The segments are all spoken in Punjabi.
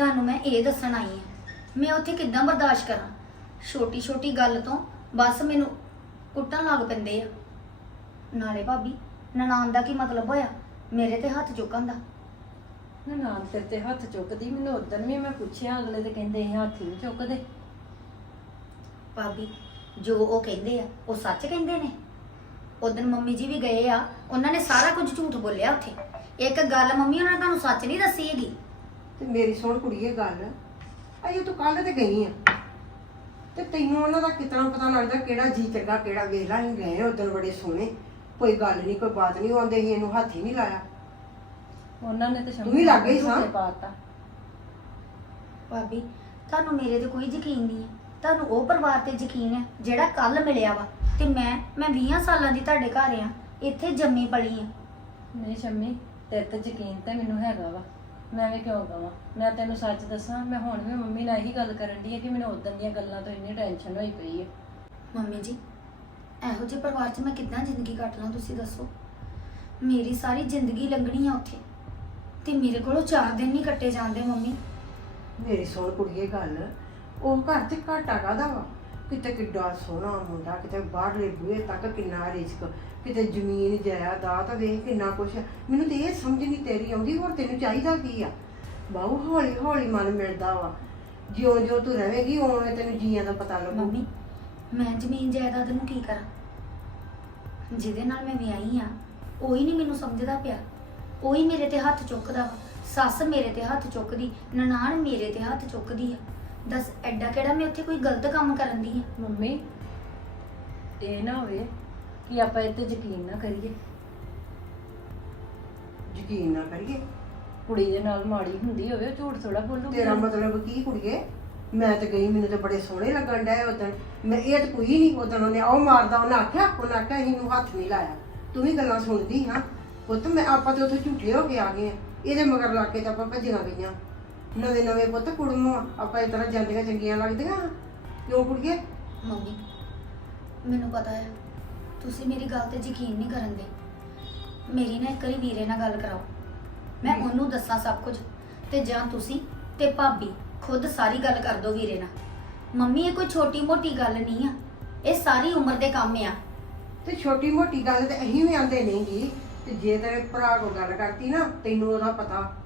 ਤੁਹਾਨੂੰ ਮੈਂ ਇਹ ਦੱਸਣ ਆਈ ਹਾਂ। ਮੈਂ ਉੱਥੇ ਕਿੱਦਾਂ ਬਰਦਾਸ਼ਤ ਕਰਾਂ? ਛੋਟੀ ਛੋਟੀ ਗੱਲ ਤੋਂ ਬਸ ਮੈਨੂੰ ਕੁੱਟਣ ਲੱਗ ਪੈਂਦੇ ਆ। ਨਾਲੇ ਭਾਬੀ ਨਨਾਣ ਦਾ ਕੀ ਮਤਲਬ ਹੋਇਆ? ਮੇਰੇ ਤੇ ਹੱਥ ਚੁੱਕਣ ਦਾ। ਨਾ ਨਾਲ ਤੇਰੇ ਤੇ ਹੱਥ ਚੁੱਕਦੀ ਮੈਨੂੰ ਉਦੋਂ ਵੀ ਮੈਂ ਪੁੱਛਿਆ ਅਗਲੇ ਤੇ ਕਹਿੰਦੇ ਇਹ ਹੱਥ ਨਹੀਂ ਚੁੱਕਦੇ। ਭਾਬੀ ਜੋ ਉਹ ਕਹਿੰਦੇ ਆ ਉਹ ਸੱਚ ਕਹਿੰਦੇ ਨੇ? ਉਦੋਂ ਮੰਮੀ ਜੀ ਵੀ ਗਏ ਆ ਉਹਨਾਂ ਨੇ ਸਾਰਾ ਕੁਝ ਝੂਠ ਬੋਲਿਆ ਉੱਥੇ। ਇੱਕ ਗੱਲ ਮੰਮੀ ਉਹਨਾਂ ਨੇ ਤੁਹਾਨੂੰ ਸੱਚ ਨਹੀਂ ਦੱਸੀ ਹੈਗੀ? ਤੇ ਮੇਰੀ ਸੁਣ ਕੁੜੀਏ ਗੱਲ। ਅਜੇ ਤੂੰ ਕੱਲ ਤੇ ਗਈ ਆ। ਤੇ ਤੈਨੂੰ ਉਹਨਾਂ ਦਾ ਕਿਤਨਾ ਪਤਾ ਲੱਗਦਾ ਕਿਹੜਾ ਜੀ ਚੰਗਾ ਕਿਹੜਾ ਵੇਖ ਲਾ ਅਸੀਂ ਗਏ ਉਦੋਂ ਬੜੇ ਸੋਹਣੇ। ਕੋਈ ਗੱਲ ਨਹੀਂ ਕੋਈ ਬਾਤ ਨਹੀਂ ਆਉਂਦੇ ਸੀ ਇਹਨੂੰ ਹੱਥ ਹੀ ਨਹੀਂ ਲਾਇਆ। ਉਹਨਾਂ ਨੇ ਤੇ ਤੂੰ ਵੀ ਲੱਗ ਗਈ ਸਾਂ। ਪਾਤਾ। ਭਾਬੀ ਤੁਹਾਨੂੰ ਮੇਰੇ ਤੇ ਕੋਈ ਯਕੀਨ ਨਹੀਂ ਹੈ। ਤੁਹਾਨੂੰ ਉਹ ਪਰਿਵਾਰ ਤੇ ਯਕੀਨ ਹੈ ਜਿਹੜਾ ਕੱਲ ਮਿਲਿਆ ਵਾ। ਤੇ ਮੈਂ ਮੈਂ 20 ਸਾਲਾਂ ਦੀ ਤੁਹਾਡੇ ਘਰ ਆ। ਇੱਥੇ ਜੰਮੀ ਪਲੀ ਆ। ਨਹੀਂ ਸ਼ੰਮੀ ਤੇਰੇ ਤੇ ਯਕੀਨ ਤਾਂ ਮੈਨੂੰ ਹੈਗਾ ਵਾ। ਮੈਂ ਵੀ ਕਿਉਂ ਕਵਾਂ? ਮੈਂ ਤੈਨੂੰ ਸੱਚ ਦੱਸਾਂ ਮੈਂ ਹੁਣ ਵੀ ਮੰਮੀ ਨਾਲ ਇਹੀ ਗੱਲ ਕਰਨ ਦੀ ਹੈ ਕਿ ਮੈਨੂੰ ਉਦੋਂ ਦੀਆਂ ਗੱਲਾਂ ਤੋਂ ਇੰਨੀ ਟੈਨਸ਼ਨ ਹੋਈ ਪਈ ਹੈ ਮੰਮੀ ਜੀ ਇਹੋ ਜਿਹੇ ਪਰਿਵਾਰ 'ਚ ਮੈਂ ਕਿੱਦਾਂ ਜ਼ਿੰਦਗੀ ਕੱਟ ਲਾਂ ਤੁਸੀਂ ਦੱਸੋ? ਮੇਰੀ ਸਾਰੀ ਜ਼ਿੰਦਗੀ ਲੰਘਣੀ ਆ ਉੱਥੇ ਤੇ ਮੇਰੇ ਕੋਲੋਂ 4 ਦਿਨ ਨਹੀਂ ਕੱਟੇ ਜਾਂਦੇ ਮੰਮੀ। ਮੇਰੀ ਸੁਣ ਕੁੜੀਏ ਗੱਲ ਉਹ ਘਰ ਤੇ ਘਾਟਾ ਕਾਦਾ ਵਾ? ਕਿਤੇ ਕਿੱਡਾ ਸੋਹਣਾ ਮੁੰਡਾ, ਕਿਤੇ ਬਾਹਰਲੇ ਬੂਹੇ ਤੱਕ ਕਿੰਨਾ ਰਿਸਕ ਕਿਤੇ ਜ਼ਮੀਨ ਜਾਇਦਾਦ ਵੇਖ ਕਿੰਨਾ ਕੁਛ ਮੈਨੂੰ ਤੇ ਇਹ ਸਮਝ ਨਹੀਂ ਤੇਰੀ ਆਉਂਦੀ, ਹੋਰ ਤੈਨੂੰ ਚਾਹੀਦਾ ਕੀ ਆ? ਬਾਹੂ ਹੌਲੀ ਹੌਲੀ ਮਨ ਮਿਲਦਾ ਵਾ। ਜਿਉਂ ਜਿਉਂ ਤੂੰ ਰਹੇਗੀ ਉਵੇਂ ਤੈਨੂੰ ਜੀਆਂ ਦਾ ਪਤਾ ਲੱਗੂ। ਮੰਮੀ, ਮੈਂ ਜ਼ਮੀਨ ਜਾਇਦਾਦ ਨੂੰ ਕੀ ਕਰਾਂ? ਜਿਹਦੇ ਨਾਲ ਮੈਂ ਵਿਆਹੀ ਆ, ਉਹੀ ਨਹੀਂ ਮੈਨੂੰ ਸਮਝਦਾ ਪਿਆ। ਉਹੀ ਮੇਰੇ ਤੇ ਹੱਥ ਚੁੱਕਦਾ ਵਾ। ਸੱਸ ਮੇਰੇ ਤੇ ਹੱਥ ਚੁੱਕਦੀ, ਨਨਾਣ ਮੇਰੇ ਤੇ ਹੱਥ ਚੁੱਕਦੀ ਆ। ਦੱਸ ਐਡਾ ਕਿਹੜਾ ਮੈਂ ਉੱਥੇ ਕੋਈ ਗਲਤ ਕੰਮ ਕਰਨ ਦੀ ਆ ਮੰਮੀ ਇਹ ਨਾ ਹੋਵੇ ਕਿ ਆਪਾਂ ਇਹ ਤੇ ਯਕੀਨ ਨਾ ਕਰੀਏ। ਯਕੀਨ ਨਾ ਕਰੀਏ। ਕੁੜੀ ਦੇ ਨਾਲ ਮਾੜੀ ਹੁੰਦੀ ਹੋਵੇ ਉਹ ਝੂਠ ਥੋੜਾ ਬੋਲੂਗੀ। ਤੇਰਾ ਮਤਲਬ ਕੀ ਕੁੜੀਏ? ਮੈਂ ਤੇ ਗਈ ਮੈਨੂੰ ਤੇ ਬੜੇ ਸੋਹਣੇ ਲੱਗਣ ਡਏ ਉਦੋਂ ਮੈਂ ਇਹ ਤਾਂ ਕੋਈ ਨਹੀਂ ਉਦੋਂ ਉਹਨੇ ਉਹ ਮਾਰਦਾ ਉਹਨੇ ਆਖਿਆ ਉਹਨੇ ਆਖਿਆ ਇਹਨੂੰ ਹੱਥ ਨਹੀਂ ਲਾਇਆ। ਤੂੰ ਵੀ ਗੱਲਾਂ ਸੁਣਦੀ ਹਾਂ। ਪੁੱਤ ਮੈਂ ਆਪਾਂ ਤੇ ਉੱਥੇ ਝੂਠੇ ਹੋ ਕੇ ਆ ਗਏ ਆ ਇਹਦੇ ਮਗਰ ਲੱਗ ਕੇ ਤਾਂ ਆਪਾਂ ਭੱਜੀਆਂ ਗਈਆਂ। ਨਵੇਂ ਨਵੇਂ ਪੁੱਤ ਕੁੜਮੋਂ ਆਪਾਂ ਇਸ ਤਰ੍ਹਾਂ ਜਾਂਦੀਆਂ ਚੰਗੀਆਂ ਲੱਗਦੀਆਂ। ਕਿਉਂ ਕੁੜੀਏ? ਮੰਮੀ ਮੈਨੂੰ ਪਤਾ ਹੈ ਤੁਸੀਂ ਮੇਰੀ ਗੱਲ ਤੇ ਯਕੀਨ ਨਹੀਂ ਕਰਨ ਦੇ। ਮੇਰੀ ਨਾ ਇੱਕ ਵਾਰੀ ਵੀਰੇ ਨਾਲ ਗੱਲ ਕਰਾਓ। ਮੈਂ ਹਮ। ਉਹਨੂੰ ਦੱਸਾਂ ਸਭ ਕੁਝ ਤੇ ਜਾਂ ਤੁਸੀਂ ਤੇ ਭਾਬੀ ਖੁਦ ਸਾਰੀ ਗੱਲ ਕਰ ਦਿਓ ਵੀਰੇ ਨਾਲ। ਮੰਮੀ ਇਹ ਕੋਈ ਛੋਟੀ ਮੋਟੀ ਗੱਲ ਨਹੀਂ ਆ। ਇਹ ਸਾਰੀ ਉਮਰ ਦੇ ਕੰਮ ਆ। ਤੇ ਛੋਟੀ ਮੋਟੀ ਗੱਲ ਤੇ ਅਸੀਂ ਵੀ ਆਂਦੇ ਨਹੀਂਗੀ ਤੇ ਜੇ ਤੇਰੇ ਭਰਾ ਕੋ ਗੱਲ ਕਰਤੀ ਨਾ ਤੈਨੂੰ ਉਹਦਾ ਪਤਾ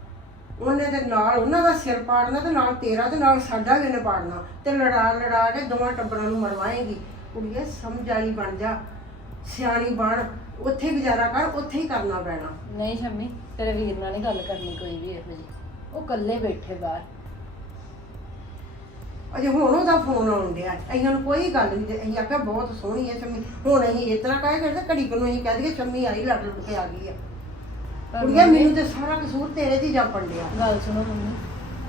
ਉਹਨੇ ਤੇ ਨਾਲ ਉਹਨਾਂ ਦਾ ਸਿਰ ਪਾੜਨਾ ਤੇ ਨਾਲ ਤੇਰਾ ਤੇ ਨਾਲ ਸਾਡਾ ਵੀ ਉਹਨੇ ਪਾੜਨਾ। ਤੇ ਲੜਾ ਲੜਾ ਕੇ ਦੋਵਾਂ ਟੱਬਰਾਂ ਨੂੰ ਮਰਵਾਏਗੀ। ਕੁੜੀਏ ਸਮਝ ਵਾਲੀ ਬਣ ਜਾ। ਸਿਆਣੀ ਬਣ। ਉੱਥੇ ਗੁਜ਼ਾਰਾ ਕਰ ਉੱਥੇ ਹੀ ਕਰਨਾ ਪੈਣਾ। ਨਹੀਂ ਸ਼ੰਮੀ ਤੇਰੇ ਵੀਰ ਨਾਲ ਨਹੀਂ ਗੱਲ ਕਰਨੀ ਕੋਈ ਵੀ ਇਹੋ ਜੀ ਉਹ ਇਕੱਲੇ ਬੈਠੇ ਬਾਹਰ। ਅਜੇ ਹੁਣ ਉਹਦਾ ਫੋਨ ਆਉਣ ਡਿਆ। ਅਸੀਂ ਨੂੰ ਕੋਈ ਗੱਲ ਨਹੀਂ ਤੇ ਅਸੀਂ ਆਖਿਆ ਬਹੁਤ ਸੋਹਣੀ ਹੈ ਸ਼ੰਮੀ। ਹੁਣ ਅਸੀਂ ਇਸ ਤਰ੍ਹਾਂ ਕਹਿ ਕਰਦੇ ਘੜੀ ਕੁ ਨੂੰ ਅਸੀਂ ਕਹਿ ਦਈਏ ਸ਼ੰਮੀ ਆਈ ਲੜ ਲੁੱਟ ਕੇ ਆ ਗਈ ਆ। ਮੰਮੀ, ਮੈਨੂੰ ਤੇ ਸਾਰਾ ਕਸੂਰ ਤੇਰੇ ਹੀ ਜਾਪਣ ਡਿਆ। ਗੱਲ ਸੁਣੋ ਮੰਮੀ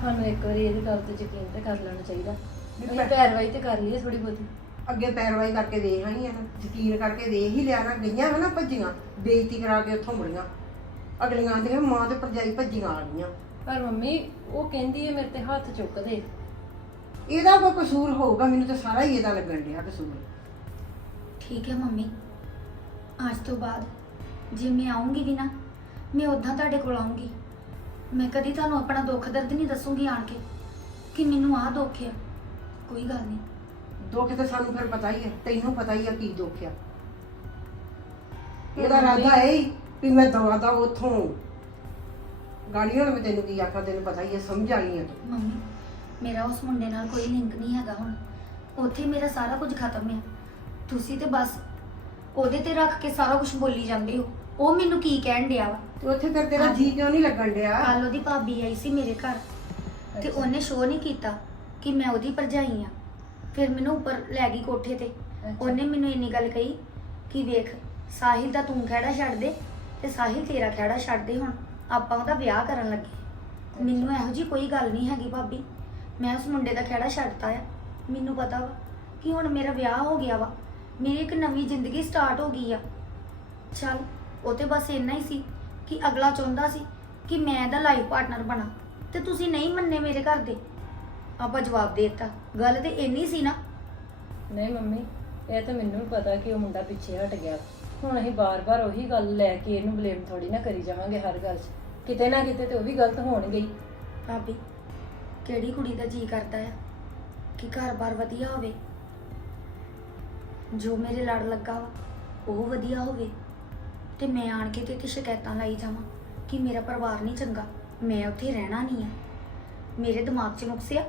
ਸਾਨੂੰ ਇੱਕ ਵਾਰੀ ਇਹਦੀ ਗੱਲ ਤੇ ਯਕੀਨ ਤੇ ਕਰ ਲੈਣਾ ਚਾਹੀਦਾ। ਵੀ ਅਸੀਂ ਪੈਰਵਾਈ ਤੇ ਕਰ ਲਈਏ ਥੋੜੀ ਬਹੁਤੀ। ਅੱਗੇ ਪੈਰਵਾਈ ਕਰਕੇ ਵੇਖ ਆਈ ਆ ਨਾ ਯਕੀਨ ਕਰਕੇ ਵੇਖ ਹੀ ਲਿਆ ਨਾ ਗਈਆਂ ਹਨਾ ਭੱਜੀਆਂ ਬੇਇੱਜ਼ਤੀ ਕਰਾ ਕੇ ਉੱਥੋਂ ਮੁੜੀਆਂ। ਅਗਲੀਆਂ ਆਂਦੀਆਂ ਮਾਂ ਤੇ ਭਰਜਾਈ ਭੱਜੀਆਂ ਆ ਗਈਆਂ। ਪਰ ਮੰਮੀ ਉਹ ਕਹਿੰਦੀ ਹੈ ਮੇਰੇ ਤੇ ਹੱਥ ਚੁੱਕਦੇ ਇਹਦਾ ਕੋਈ ਕਸੂਰ ਹੋਊਗਾ ਮੈਨੂੰ ਤਾਂ ਸਾਰਾ ਹੀ ਇਹਦਾ ਲੱਗਣ ਡਿਆ ਕਸੂਰ। ਠੀਕ ਹੈ ਮੰਮੀ। ਅੱਜ ਤੋਂ ਬਾਅਦ ਜੇ ਮੈਂ ਆਉਂਗੀ ਵੀ ਨਾ ਮੈਂ ਉਦਾਂ ਤੁਹਾਡੇ ਕੋਲ ਆਉਂਗੀ। ਮੈਂ ਕਦੀ ਤੁਹਾਨੂੰ ਆਪਣਾ ਦੁੱਖ ਦਰਦ ਨਹੀਂ ਦੱਸੂਗੀ ਆਣ ਕੇ ਕਿ ਮੈਨੂੰ ਆਹ ਦੁੱਖ ਆ। ਕੋਈ ਗੱਲ ਨਹੀਂ। ਦੁੱਖ ਤਾਂ ਸਾਨੂੰ ਫਿਰ ਪਤਾ ਹੀ ਹੈ ਤੈਨੂੰ ਪਤਾ ਹੀ ਆ ਕੀ ਦੁੱਖ ਆ। ਇਹਦਾ ਇਹ ਹੀ ਵੀ ਮੈਂ ਦਵਾ ਦਾ ਉੱਥੋਂ। ਗਾੜੀਆਂ ਮੈਂ ਤੈਨੂੰ ਕੀ ਆਖਾਂ ਤੈਨੂੰ ਪਤਾ ਹੀ ਹੈ ਸਮਝ ਆਈ ਆ ਤੂੰ। ਮੰਮੀ ਮੇਰਾ ਉਸ ਮੁੰਡੇ ਨਾਲ ਕੋਈ ਲਿੰਕ ਨਹੀਂ ਹੈਗਾ ਹੁਣ। ਉੱਥੇ ਮੇਰਾ ਸਾਰਾ ਕੁਝ ਖਤਮ ਹੈ ਤੁਸੀਂ ਤੇ ਬਸ ਉਹਦੇ ਤੇ ਰੱਖ ਕੇ ਸਾਰਾ ਕੁਝ ਬੋਲੀ ਜਾਂਦੇ ਹੋ। ਉਹ ਮੈਨੂੰ ਕੀ ਕਹਿਣ ਡਿਆ ਵਾ? ਤੇ ਉੱਥੇ ਫਿਰ ਤੇਰਾ ਜੀ ਕਿਉਂ ਨਹੀਂ ਲੱਗਣ ਡਿਆ? ਕੱਲ ਉਹਦੀ ਭਾਬੀ ਆਈ ਸੀ ਮੇਰੇ ਘਰ ਤੇ। ਉਹਨੇ ਸ਼ੋਅ ਨਹੀਂ ਕੀਤਾ ਕਿ ਮੈਂ ਉਹਦੀ ਭਰਜਾਈ ਆ। ਫਿਰ ਮੈਨੂੰ ਉੱਪਰ ਲੈ ਗਈ ਕੋਠੇ ਤੇ। ਉਹਨੇ ਮੈਨੂੰ ਇੰਨੀ ਗੱਲ ਕਹੀ ਕਿ ਵੇਖ ਸਾਹਿਲ ਦਾ ਤੂੰ ਖਹਿੜਾ ਛੱਡ ਦੇ ਤੇ ਸਾਹਿਲ ਤੇਰਾ ਖਹਿੜਾ ਛੱਡ ਦੇ ਹੁਣ। ਆਪਾਂ ਉਹਦਾ ਵਿਆਹ ਕਰਨ ਲੱਗੇ। ਮੈਨੂੰ ਇਹੋ ਜੀ ਕੋਈ ਗੱਲ ਨਹੀਂ ਹੈਗੀ ਭਾਬੀ। ਮੈਂ ਉਸ ਮੁੰਡੇ ਦਾ ਖਹਿੜਾ ਛੱਡਤਾ ਆ। ਮੈਨੂੰ ਪਤਾ ਵਾ ਕਿ ਹੁਣ ਮੇਰਾ ਵਿਆਹ ਹੋ ਗਿਆ ਵਾ। ਮੇਰੀ ਇੱਕ ਨਵੀਂ ਜ਼ਿੰਦਗੀ ਸਟਾਰਟ ਹੋ ਗਈ ਆ। ਚੱਲ ਉਹ ਤੇ ਬਸ ਇੰਨਾ ਹੀ ਸੀ ਕਿ ਅਗਲਾ ਚਾਹੁੰਦਾ ਸੀ ਕਿ ਮੈਂ ਇਹਦਾ ਲਾਈਫ ਪਾਰਟਨਰ ਬਣਾ ਤੇ ਤੁਸੀਂ ਨਹੀਂ ਮੰਨੇ ਮੇਰੇ ਘਰ ਦੇ। ਆਪਾਂ ਜਵਾਬ ਦੇ ਦਿੱਤਾ। ਗੱਲ ਤੇ ਇੰਨੀ ਸੀ ਨਾ। ਨਹੀਂ ਮੰਮੀ ਇਹ ਤਾਂ ਮੈਨੂੰ ਵੀ ਪਤਾ ਕਿ ਉਹ ਮੁੰਡਾ ਪਿੱਛੇ ਹਟ ਗਿਆ। ਹੁਣ ਅਸੀਂ ਬਾਰ-ਬਾਰ ਉਹੀ ਗੱਲ ਲੈ ਕੇ ਇਹਨੂੰ ਬਲੇਮ ਥੋੜੀ ਨਾ ਕਰੀ ਜਾਵਾਂਗੇ ਹਰ ਗੱਲ 'ਚ। ਕਿਤੇ ਨਾ ਕਿਤੇ ਤੇ ਉਹ ਵੀ ਗਲਤ ਹੋਣਗੇ ਹੀ। ਭਾਬੀ ਕਿਹੜੀ ਕੁੜੀ ਦਾ ਜੀ ਕਰਦਾ ਆ ਕਿ ਘਰ-ਬਾਰ ਵਧੀਆ ਹੋਵੇ? ਜੋ ਮੇਰੇ ਲੜ ਲੱਗਾ ਉਹ ਵਧੀਆ ਹੋਵੇ। ਤੇ ਮੈਂ ਆਣ ਕੇ ਤੇ ਇੱਥੇ ਸ਼ਿਕਾਇਤਾਂ ਲਾਈ ਜਾਵਾਂ ਕਿ ਮੇਰਾ ਪਰਿਵਾਰ ਨਹੀਂ ਚੰਗਾ ਮੈਂ ਉੱਥੇ ਰਹਿਣਾ ਨਹੀਂ ਆ। ਮੇਰੇ ਦਿਮਾਗ 'ਚ ਨੁਕਸਿਆ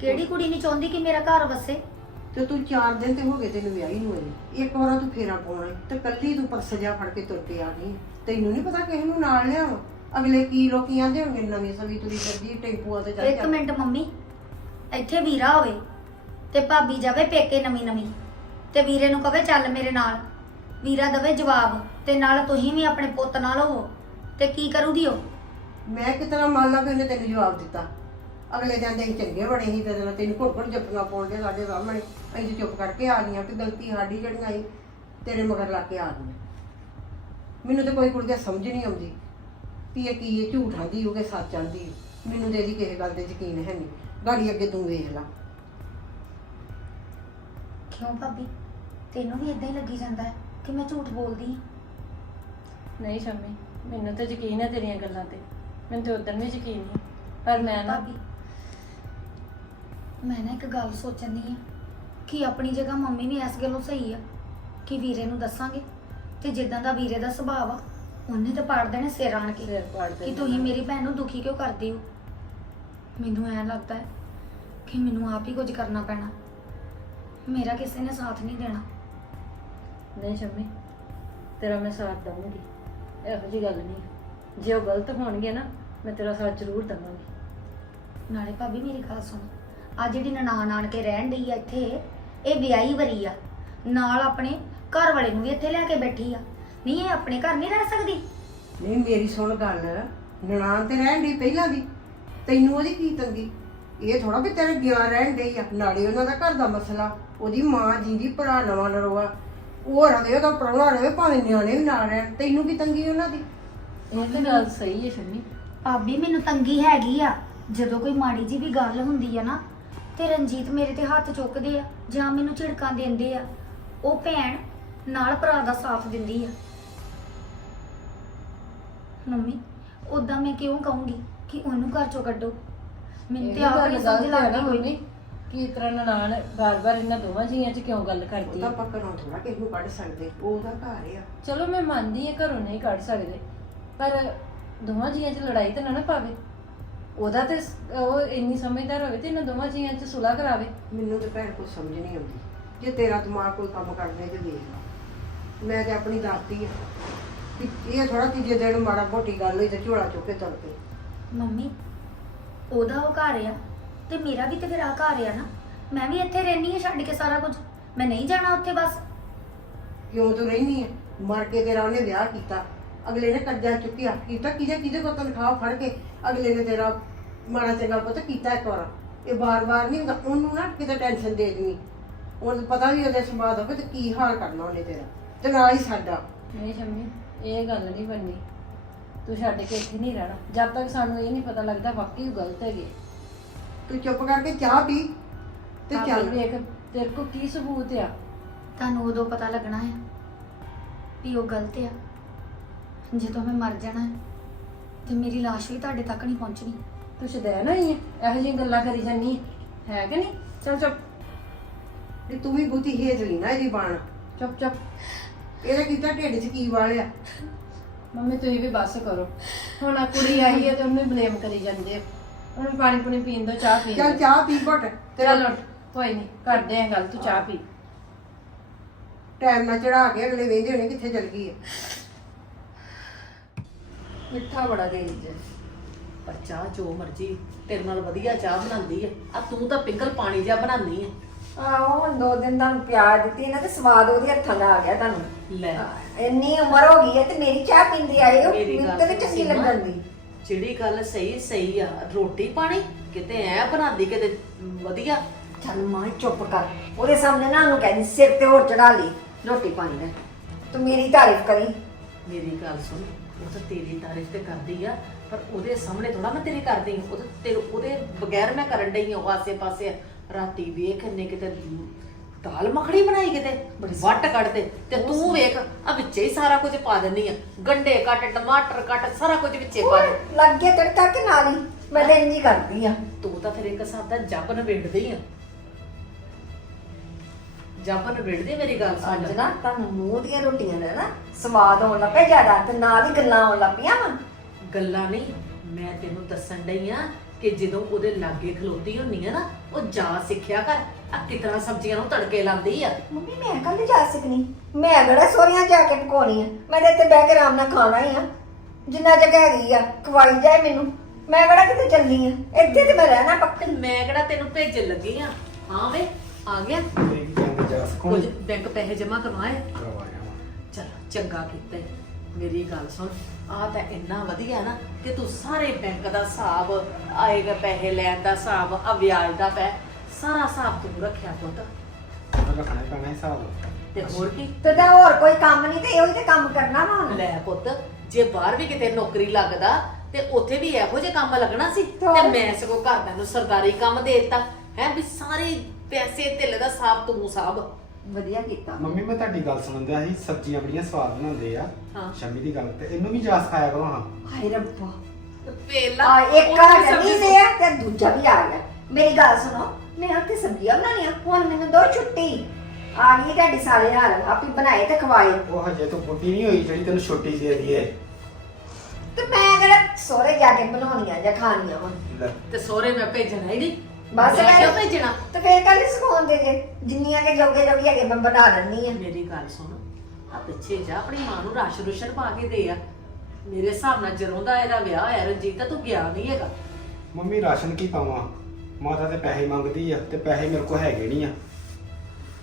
ਕਿਹੜੀ ਕੁੜੀ ਨਹੀਂ ਚਾਹੁੰਦੀ ਕਿ ਮੇਰਾ ਘਰ ਵਸੇ? ਤੇ ਤੂੰ 4 ਦਿਨ ਤੇ ਹੋ ਗਏ ਤੈਨੂੰ ਵਿਆਹੀ ਨੂੰ ਅਜੇ ਇੱਕ ਵਾਰ ਤੂੰ ਫੇਰਾ ਪਾਉਣਾ ਈ ਤੇ ਕੱਲੀ ਤੂੰ ਪਰਸ ਫੜ ਕੇ ਤੁਰ ਕੇ ਆ ਗਈ ਤੈਨੂੰ ਨਹੀਂ ਪਤਾ ਕਿਸੇ ਨੂੰ ਨਾਲ ਲਿਆਵਾਂ ਅਗਲੇ ਕੀ ਲੋਕੀ ਆਂਦੇ ਹੋਣਗੇ ਨਵੀਂ ਸਵੀ ਤੁਰੀ ਫਿਰਦੀ ਟੈਂਪੂਆਂ ਤੇ ਚੱਲ ਇੱਕ ਮਿੰਟ ਮੰਮੀ ਇੱਥੇ ਵੀਰਾ ਹੋਵੇ ਤੇ ਭਾਬੀ ਜਾਵੇ ਪੇਕੇ ਨਵੀਂ ਨਵੀਂ ਤੇ ਵੀਰੇ ਨੂੰ ਕਵੇ ਚੱਲ ਮੇਰੇ ਨਾਲ। ਵੀਰਾ ਦਵੇ ਜਵਾਬ ਤੇ ਨਾਲ ਤੁਸੀਂ ਵੀ ਆਪਣੇ ਪੁੱਤ ਨਾਲ ਹੋਵੋ। ਤੇ ਕੀ ਕਰੂਗੀ ਉਹ? ਮੈਂ ਕਿਤਨਾ ਮੰਨ ਲਾ ਉਹਨੇ ਤੈਨੂੰ ਜਵਾਬ ਦਿੱਤਾ। ਅਗਲੇ ਦਿਨ ਦੇ ਅਸੀਂ ਚੰਗੇ ਬਣੇ ਸੀ ਤੇ ਨਾਲ ਤੈਨੂੰ ਘੁੱਟ ਘੁੱਟ ਜੱਫੀਆਂ ਪਾਉਂਦੇ ਸਾਡੇ ਸਾਹਮਣੇ ਅਸੀਂ ਤੇ ਚੁੱਪ ਕਰਕੇ ਆ ਗਈਆਂ ਕਿ ਗਲਤੀ ਸਾਡੀ ਜਿਹੜੀਆਂ ਸੀ ਤੇਰੇ ਮਗਰ ਲਾ ਕੇ ਆ ਗਈਆਂ। ਮੈਨੂੰ ਤੇ ਕੋਈ ਕੁੜੀ ਸਮਝ ਨਹੀਂ ਆਉਂਦੀ ਵੀ ਇਹ ਕੀ ਇਹ ਝੂਠ ਆਂਦੀ ਹੋਗੇ ਸੱਚ ਆਂਦੀ ਮੈਨੂੰ ਤੇ ਇਹਦੀ ਕਿਸੇ ਗੱਲ ਤੇ ਯਕੀਨ ਹੈ ਨਹੀਂ। ਗਾੜੀ ਅੱਗੇ ਤੂੰ ਵੇਖ ਲਾ। ਕਿਉਂ ਭਾਬੀ? ਤੈਨੂੰ ਵੀ ਇਦਾਂ ਹੀ ਲੱਗੀ ਜਾਂਦਾ ਹੈ। ਕਿ ਮੈਂ ਝੂਠ ਬੋਲਦੀ ਹਾਂ? ਨਹੀਂ ਸ਼ੰਮੀ ਮੈਨੂੰ ਤਾਂ ਯਕੀਨ ਹੈ ਤੇਰੀਆਂ ਗੱਲਾਂ ਤੇ। ਮੈਨੂੰ ਤੇ ਉਦੋਂ ਵੀ ਯਕੀਨ ਨਹੀਂ ਪਰ ਮੈਂ ਨਾ ਭਾਬੀ ਮੈਂ ਨਾ ਇੱਕ ਗੱਲ ਸੋਚਣ ਦੀ ਆ ਕਿ ਆਪਣੀ ਜਗ੍ਹਾ ਮੰਮੀ ਵੀ ਇਸ ਗੱਲੋਂ ਸਹੀ ਆ ਕਿ ਵੀਰੇ ਨੂੰ ਦੱਸਾਂਗੇ ਤੇ ਜਿੱਦਾਂ ਦਾ ਵੀਰੇ ਦਾ ਸੁਭਾਅ ਆ ਉਹਨੇ ਤਾਂ ਪਾੜ ਦੇਣੇ ਸਿਰ ਆਣ ਕੇ ਸਿਰ ਪਾੜ ਕਿ। ਤੁਸੀਂ ਮੇਰੀ ਭੈਣ ਨੂੰ ਦੁਖੀ ਕਿਉਂ ਕਰਦੇ ਹੋ? ਮੈਨੂੰ ਐਂ ਲੱਗਦਾ ਹੈ ਕਿ ਮੈਨੂੰ ਆਪ ਹੀ ਕੁਝ ਕਰਨਾ ਪੈਣਾ। ਮੇਰਾ ਕਿਸੇ ਨੇ ਸਾਥ ਨਹੀਂ ਦੇਣਾ। ਨਹੀਂ ਸ਼ੰਮੀ ਤੇਰਾ ਮੈਂ ਸਾਥ ਦਵਾਂਗੀ ਇਹੋ ਜੀ ਗੱਲ ਨਹੀਂ। ਜੇ ਉਹ ਗਲਤ ਹੋਣਗੇ ਨਾ ਮੈਂ ਤੇਰਾ ਸਾਥ ਜ਼ਰੂਰ ਦਵਾਂਗੀ। ਨਾਲੇ ਭਾਬੀ ਮੇਰੀ ਗੱਲ ਸੁਣ ਆ ਜਿਹੜੀ ਨਨਾਣ ਆਣ ਕੇ ਰਹਿਣ ਡਈ ਆ ਇੱਥੇ ਇਹ ਵਿਆਹੀ ਵਰੀ ਆ। ਨਾਲ ਆਪਣੇ ਘਰ ਵਾਲੇ ਨੂੰ ਵੀ ਇੱਥੇ ਲੈ ਕੇ ਬੈਠੀ ਆ। ਨਹੀਂ ਇਹ ਆਪਣੇ ਘਰ ਨਹੀਂ ਰਹਿ ਸਕਦੀ? ਨਹੀਂ ਮੇਰੀ ਸੁਣ ਗੱਲ। ਨਨਾਣ ਤੇ ਰਹਿਣ ਦੀ ਪਹਿਲਾਂ ਦੀ। ਤੈਨੂੰ ਉਹਦੀ ਕੀ ਤੰਗੀ? ਇਹ ਥੋੜਾ ਵੀ ਤੇਰੇ ਗਿਆ ਰਹਿਣ ਡਈ ਆ। ਨਾਲੇ ਉਹਨਾਂ ਦਾ ਘਰ ਦਾ ਮਸਲਾ ਉਹਦੀ ਮਾਂ ਜਿੰਦੀ ਪੜਾ ਨਵਾਂ ਨਰੋਆ। ਉਹ ਰਵੇ ਉਹਦਾ ਪ੍ਰਾਹੁਣਾ ਰਵੇ ਭਾਵੇਂ ਨਿਆਣੇ ਵੀ ਨਾਲ ਰਹਿਣ ਤੈਨੂੰ ਕੀ ਤੰਗੀ ਉਹਨਾਂ ਦੀ? ਇਹ ਤਾਂ ਗੱਲ ਸਹੀ ਹੈ ਸ਼ੰਮੀ। ਭਾਬੀ ਮੈਨੂੰ ਤੰਗੀ ਹੈਗੀ ਆ। ਜਦੋਂ ਕੋਈ ਮਾੜੀ ਜੀ ਵੀ ਗੱਲ ਹੁੰਦੀ ਆ ਨਾ ਤੇ ਰਣਜੀਤ ਮੇਰੇ ਤੇ ਹੱਥ ਚੁੱਕਦੇ ਆ ਜਾਂ ਮੈਨੂੰ ਝਿੜਕਾਂ ਦਿੰਦੇ ਆ ਉਹ ਭੈਣ ਨਾਲ ਭਰਾ ਦਾ ਸਾਥ ਦਿੰਦੀ ਆ। ਮੰਮੀ ਉਦਾਂ ਮੈਂ ਕਿਉਂ ਕਹੂੰਗੀ ਕਿ ਉਹਨੂੰ ਘਰ ਚੋਂ ਕੱਢੋ? ਮੈਨੂੰ ਤੇ ਆਪ ਗੱਲ ਨਹੀਂ ਗਲਤ ਸਮਝ ਲੱਗਦੀ ਕੋਈ ਕਿ ਇਸ ਤਰ੍ਹਾਂ ਨਨਾਣ ਬਾਰ-ਬਾਰ ਇਹਨਾਂ ਦੋਵਾਂ ਜੀਆਂ 'ਚ ਕਿਉਂ ਗੱਲ ਕਰਦੀ ਉਹਦਾ ਹੈ ਪੱਕਾ ਥੋੜਾ ਕਿਸੇ ਨੂੰ ਕੱਢ ਸਕਦੇ? ਉਹ ਉਹਦਾ ਘਰ ਆ। ਚਲੋ ਮੈਂ ਮੰਨਦੀ ਹਾਂ ਘਰੋਂ ਨਹੀਂ ਕੱਢ ਸਕਦੇ ਪਰ ਦੋਵਾਂ ਜੀਆਂ 'ਚ ਲੜਾਈ ਤਾਂ ਨਾ ਨਾ ਪਾਵੇ। ਉਹਦਾ ਤੇ ਸ- ਉਹ ਇੰਨੀ ਸਮਝਦਾਰ ਹੋਵੇ ਤੇ ਇਹਨਾਂ ਦੋਵਾਂ ਜੀਆਂ 'ਚ ਸੁਲ੍ਹਾ ਕਰਾਵੇ। ਮੈਨੂੰ ਤੇ ਭੈਣ ਕੋਈ ਸਮਝ ਨਹੀਂ ਆਉਂਦੀ। ਜੇ ਤੇਰਾ ਦਿਮਾਗ ਕੋਈ ਕੰਮ ਕਰਦੇ ਤੇ ਵੇਖ ਲਾ। ਮੈਂ ਤੇ ਆਪਣੀ ਦਾਤੀ ਆ। ਕਿ ਇਹ ਥੋੜਾ ਤੀਜੇ ਦਿਨ ਮਾੜਾ ਮੋਟੀ ਗੱਲ ਹੋਈ ਤੇ ਝੋਲਾ ਚੁੱਕ ਕੇ ਤੁਰ ਪਏ ਮੰਮੀ ਉਹਦਾ ਉਹ ਘਰ ਆ। ਤੇ ਮੇਰਾ ਵੀ ਤੇ ਫਿਰ ਆ ਘਰ ਆ ਨਾ। ਮੈਂ ਵੀ ਇੱਥੇ ਰਹਿਣੀ ਆ ਛੱਡ ਕੇ ਸਾਰਾ ਕੁਝ। ਮੈਂ ਨਹੀਂ ਜਾਣਾ ਉੱਥੇ ਬਸ। ਕਿਉਂ ਤੂੰ ਰਹਿਨੀ ਹੈ ਮਰ ਕੇ ਤੇਰਾ ਉਹਨੇ ਵਿਆਹ ਕੀਤਾ। ਅਗਲੇ ਨੇ ਕਰਜ਼ਾ ਚੁੱਕਿਆ। ਕੀਤਾ ਕਿਹਦੇ ਕਿਹਦੇ ਕੋਲ ਤਨਖਾਹ ਫੜ ਕੇ ਅਗਲੇ ਨੇ ਤੇਰਾ ਮਾੜਾ ਚੰਗਾ ਪੁੱਤ ਕੀਤਾ ਇੱਕ ਵਾਰ। ਇਹ ਬਾਰ-ਬਾਰ ਨਹੀਂ ਹੁੰਦਾ। ਉਹਨੂੰ ਨਾ ਕਿਤੇ ਟੈਨਸ਼ਨ ਦੇ ਦੇਣੀ। ਉਹਨੂੰ ਪਤਾ ਵੀ ਉਹਦੇ ਸੁਭਾਅ ਦਾ ਵੀ ਤੇ ਕੀ ਹਾਲ ਕਰਨਾ ਉਹਨੇ ਤੇਰਾ। ਤੇ ਨਾਲ ਹੀ ਸਾਡਾ। ਨਹੀਂ ਸ਼ੰਮੀ ਇਹ ਗੱਲ ਨਹੀਂ ਬਣਨੀ। ਤੂੰ ਛੱਡ ਕੇ ਇੱਥੇ ਨਹੀਂ ਰਹਿਣਾ। ਜਦ ਤੱਕ ਸਾਨੂੰ ਇਹ ਨਹੀਂ ਪਤਾ ਲੱਗਦਾ ਵਾਕਈ ਉਹ ਗਲਤ ਹੈਗੇ ਤੂੰ ਚੁੱਪ ਕਰਕੇ ਚਾਹ ਪੀ ਤੇ ਚੱਲ। ਵੇਖ ਤੇਰੇ ਕੋਲ ਕੀ ਸਬੂਤ ਆ? ਤੁਹਾਨੂੰ ਉਦੋਂ ਪਤਾ ਲੱਗਣਾ ਹੈ ਵੀ ਉਹ ਗਲਤ ਆ। ਜਦੋਂ ਮੈਂ ਮਰ ਜਾਣਾ ਹੈ, ਤੇ ਮੇਰੀ ਲਾਸ਼ ਵੀ ਤੁਹਾਡੇ ਤੱਕ ਨਹੀਂ ਪਹੁੰਚਣੀ। ਤੂੰ ਸ਼ਦੈਨ ਹੋਈ ਹੈ ਇਹੋ ਜਿਹੀਆਂ ਗੱਲਾਂ ਕਰੀ ਜਾਨੀ ਹੈ ਹੈ ਕਿ ਨਹੀਂ? ਚੁੱਪ ਚੁੱਪ। ਤੇ ਤੂੰ ਵੀ ਬੁੱਧੀ ਹੇਜਲੀ ਨਾ ਇਹਦੀ ਬਾਣ। ਚੁੱਪ ਚੁੱਪ। ਇਹਦਾ ਕੀਤਾ ਢਿੱਡ 'ਚ ਕੀ ਵਾਲਿਆ? ਮੰਮੀ ਤੁਸੀਂ ਵੀ ਬਸ ਕਰੋ। ਹੁਣ ਆ ਕੁੜੀ ਆਈ ਹੈ ਤੇ ਉਹਨੂੰ ਬਲੇਮ ਕਰੀ ਜਾਂਦੇ ਆ। ਉਹਨੂੰ ਪਾਣੀ ਪੁਣੀ ਪੀਣ ਦੋ ਚਾਹ ਪੀ ਚੱਲ ਚਾਹ ਪੀ ਘਟ। ਤੇਰਾ ਚਲ ਕੋਈ ਨਹੀਂ ਕਰਦੇ ਆ ਗੱਲ ਤੂੰ ਚਾਹ ਪੀ। ਟਾਈਮ ਨਾਲ ਚੜਾ ਕੇ ਅਗਲੇ ਵੇਂਦੇ ਹੋਣੇ ਕਿੱਥੇ ਚਲ ਗਈ ਹੈ ਮਿੱਠਾ ਬੜਾ ਦੇ ਜੇ। ਪਰ ਚਾਹ ਜੋ ਮਰਜ਼ੀ ਤੇਰੇ ਨਾਲ ਵਧੀਆ ਚਾਹ ਬਣਾਉਂਦੀ ਆ ਆ ਤੂੰ ਤਾਂ ਪਿੰਗਲ ਪਾਣੀ ਜਿਹਾ ਬਣਾਉਂਦੀ ਆ ਆਹੋ ਹੁਣ ਦੋ ਦਿਨ ਤੁਹਾਨੂੰ ਪਿਆਰ ਦਿੱਤੀ ਨਾ ਤੇ ਸਵਾਦ ਉਹਦੇ ਹੱਥਾਂ ਦਾ ਆ ਗਿਆ ਤੁਹਾਨੂੰ। ਲੈ। ਇੰਨੀ ਉਮਰ ਹੋ ਗਈ ਹੈ ਤੇ ਮੇਰੀ ਚਾਹ ਪੀਂਦੀ ਆਏ ਹੋ ਮੇਰੀ ਮੈਨੂੰ ਤੇ ਚੰਗੀ ਲੱਗਣ ਦੀ। ਜਿਹੜੀ ਗੱਲ ਸਹੀ ਸਹੀ ਆ। ਰੋਟੀ ਪਾਣੀ ਕਿਤੇ ਐ ਬਣਾਉਂਦੀ ਕਿਤੇ ਵਧੀਆ। ਚੱਲ ਮਾਂ ਚੁੱਪ ਕਰ। ਉਹਦੇ ਸਾਹਮਣੇ ਨਾ ਉਹਨੂੰ ਕਹਿੰਦੀ ਸਿਰ ਤੇ ਹੋਰ ਚੜਾ ਲਈ ਰੋਟੀ ਪਾਣੀ ਦਾ। ਤੂੰ ਮੇਰੀ ਤਾਰੀਫ ਕਰੀ। ਮੇਰੀ ਗੱਲ ਸੁਣ ਉਹ ਤਾਂ ਤੇਰੀ ਤਾਰੀਫ ਤੇ ਕਰਦੀ ਆ ਪਰ ਉਹਦੇ ਸਾਹਮਣੇ ਥੋੜਾ ਮੈਂ ਤੇਰੀ ਕਰਦੀ ਉਹ ਤਾਂ ਤੇਰੇ ਉਹਦੇ ਬਗੈਰ ਮੈਂ ਕਰਨ ਡਈ ਆ ਉਹ ਆਸੇ ਪਾਸੇ ਰਾਤੀ ਵੇਖ ਇੰਨੇ ਕਿਤੇ ਦਾਲ ਮੱਖਣੀ ਬਣਾਈ ਕਿਤੇ? ਵੱਟ ਕੱਢਦੇ। ਤੇ ਤੂੰ ਵੇਖ ਆ ਵਿੱਚੇ ਹੀ ਸਾਰਾ ਕੁਝ ਪਾ ਦਿੰਦੀ ਆ। ਗੰਡੇ ਕੱਟ ਟਮਾਟਰ ਕੱਟ ਸਾਰਾ ਕੁਝ ਵਿੱਚੇ ਪਾ ਦੇ ਲੱਗ ਗਿਆ ਤੜਕਾ ਕਿ ਨਾਲ ਹੀ। ਮੈਂ ਤਾਂ ਹੀ ਕਰਦੀ ਆ। ਤੂੰ ਤਾਂ ਫਿਰ ਇੱਕ ਹਿਸਾਬ ਦਾ ਜੱਬ ਨਵੇੜਦੀ ਆ ਜੱਬ ਨਵੇੜਦੀ ਮੇਰੀ ਗੱਲ ਸੁਣ। ਅੱਜ ਨਾ ਤੁਹਾਨੂੰ ਮੂੰਹ ਦੀਆਂ ਰੋਟੀਆਂ ਨੇ ਨਾ ਸਵਾਦ ਆਉਣ ਲੱਗ ਪਿਆ ਜ਼ਿਆਦਾ ਤੇ ਨਾਲ ਹੀ ਗੱਲਾਂ ਆਉਣ ਲੱਗ ਪਈਆਂ ਵਾ। ਗੱਲਾਂ ਨਹੀਂ ਮੈਂ ਤੈਨੂੰ ਦੱਸਣ ਡਈ ਆ ਕਿ ਜਦੋਂ ਉਹਦੇ ਲਾਗੇ ਖਲੋਤੀ ਹੁੰਨੀ ਆ ਨਾ ਉਹ ਜਾ ਸਿੱਖਿਆ ਕਰ। ਆ ਕਿਤਨਾ ਸਬਜ਼ੀਆਂ ਨੂੰ ਤੜਕੇ ਲਾਉਂਦੀ ਆ। ਮੰਮੀ ਮੈਂ ਕੱਲ ਜਾ ਸਕਨੀ ਮੈਂ ਕਿਹੜਾ ਸੋਰੀਆਂ ਜਾ ਕੇ ਪਕਾਉਣੀ ਆ? ਮੈਂ ਤਾਂ ਇੱਥੇ ਬਹਿ ਕੇ ਆਰਾਮ ਨਾਲ ਖਾਣਾ ਹੀ ਆ। ਜਿੰਨਾ ਜਗ੍ਹਾ ਹੈਗੀ ਆ ਖਵਾਈ ਜਾਏ ਮੈਨੂੰ। ਮੈਂ ਕਿਹੜਾ ਕਿਤੇ ਚੱਲੀ ਆ? ਇੱਥੇ ਤੇ ਮੈਂ ਰਹਿਣਾ ਪੱਕਾ। ਮੈਂ ਕਿਹੜਾ ਤੈਨੂੰ ਭੇਜਣ ਲੱਗੀ ਆ? ਹਾਂ ਵੇ ਆ ਗਿਆ। ਜਾ ਕੁਝ ਬੈਂਕ ਪੈਸੇ ਜਮ੍ਹਾਂ ਕਰਵਾਏ? ਕਰਵਾਇਆ। ਚਲ ਚੰਗਾ ਕੀਤਾ ਈ। ਮੇਰੀ ਗੱਲ ਸੁਣ ਆ ਤਾਂ ਇੰਨਾ ਵਧੀਆ ਨਾ ਕਿ ਤੂੰ ਸਾਰੇ ਬੈਂਕ ਦਾ ਹਿਸਾਬ ਆਏਗਾ ਪੈਸੇ ਲੈਣ ਦਾ ਹਿਸਾਬ ਆ ਵਿਆਜ ਦਾ ਪੈ ਸਾਰਾ ਹਿਸਾਬ ਤੂੰ ਰੱਖਿਆ ਪੁੱਤ। ਉਹ ਰੱਖਣਾ ਹੀ ਪੈਣਾ ਹਿਸਾਬ। ਤੇ ਹੋਰ ਕੀ? ਤੇ ਤਾਂ ਹੋਰ ਕੋਈ ਕੰਮ ਨਹੀਂ ਤੇ ਇਹੋ ਹੀ ਤੇ ਕੰਮ ਕਰਨਾ ਵਾ ਹੁਣ। ਲੈ ਪੁੱਤ ਜੇ ਬਾਹਰ ਵੀ ਕਿਤੇ ਨੌਕਰੀ ਲੱਗਦਾ ਤੇ ਉੱਥੇ ਵੀ ਇਹੋ ਜਿਹੇ ਕੰਮ ਲੱਗਣਾ ਸੀ। ਹੋਰ। ਤੇ ਮੈਂ ਸਗੋਂ ਘਰਦਿਆਂ ਨੂੰ ਸਰਕਾਰੀ ਕੰਮ ਦੇ ਦਿੱਤਾ। ਹੈ ਵੀ ਸਾਰੇ ਪੈਸੇ ਢਿੱਲ ਦਾ ਹਿਸਾਬ ਤੂੰ ਸਾਬ ਵਧੀਆ ਕੀਤਾ। ਮੰਮੀ ਮੈਂ ਤੁਹਾਡੀ ਗੱਲ ਸੁਣਨ ਦਿਆ ਸੀ ਸਬਜ਼ੀਆਂ ਬੜੀਆਂ ਸਵਾਦ ਬਣਾਉਂਦੇ ਆ। ਹਾਂ। ਸ਼ਮੀ ਦੀ ਗੱਲ ਤੇ ਇਹਨੂੰ ਵੀ ਜਾ ਸਿਖਾਇਆ ਕਰੋ ਹਾਂ। ਹਾਏ ਰੱਬਾ। ਪਹਿਲਾਂ ਆ ਇੱਕ ਉਹਨੂੰ ਆ ਸਬਜ਼ੀ ਜਮੀ ਦੇ ਆ ਤੇ ਦੂਜਾ ਵੀ ਆ ਗਿਆ। ਮੇਰੀ ਗੱਲ ਸੁਣੋ ਮੈਂ ਹੱਥੇ ਸਬਜ਼ੀਆਂ ਬਣਾਉਣੀਆਂ ਹੁਣ ਮੈਨੂੰ ਦੋ ਛੁੱਟੀ। ਆ ਗਈ ਤੁਹਾਡੀ ਸਾਰੇ ਹਾਲ ਆਪੀ ਬਣਾਏ ਤੇ ਖਵਾਏ। ਉਹ ਹਜੇ ਤੋਂ ਬੁੱਢੀ ਨਹੀਂ ਹੋਈ ਜਿਹੜੀ ਤੈਨੂੰ ਛੋਟੀ ਦੇ ਦਈਏ। ਤੇ ਮੈਂ ਕਿਹੜਾ ਸੋਹਰੇ ਜਾ ਕੇ ਬਣਾਉਣੀਆਂ ਜਾਂ ਖਾਣੀਆਂ ਵਾ ਲੈ। ਤੇ ਸਹੁਰੇ ਮੈਂ ਭੇਜਣਾ ਹੀ ਨਹੀਂ। ਬਸ ਮੈਂ ਫਿਰ- ਕਿਉਂ ਭੇਜਣਾ? ਤੇ ਫੇਰ ਕੱਲ ਸਿਖਾਉਣ ਦੇ ਜੇ ਜਿੰਨੀਆਂ ਕੇ ਜੋਗੇ ਜੋਗੀ ਹੈਗੇ ਮੈਂ ਬਣਾ ਲੈਣੀ ਆ ਮੇਰੀ ਗੱਲ ਸੁਣ ਆ ਪਿੱਛੇ ਜਾ ਆਪਣੀ ਮਾਂ ਨੂੰ ਰਾਸ਼ਨ ਰੁਸ਼ਨ ਪਾ ਕੇ ਦੇ ਆ। ਮੇਰੇ ਹਿਸਾਬ ਨਾਲ ਜਦੋਂ ਦਾ ਇਹਦਾ ਵਿਆਹ ਹੋਇਆ ਰਣਜੀਤ ਤਾਂ ਤੂੰ ਗਿਆ ਨਹੀਂ ਹੈਗਾ। ਮੰਮੀ ਰਾਸ਼ਨ ਕੀ ਪਾਵਾਂ? ਮਾਤਾ ਤੇ ਪੈਸੇ ਮੰਗਦੀ ਆ ਤੇ ਪੈਸੇ ਮੇਰੇ ਕੋਲ ਹੈਗੇ ਨਹੀਂ ਆ।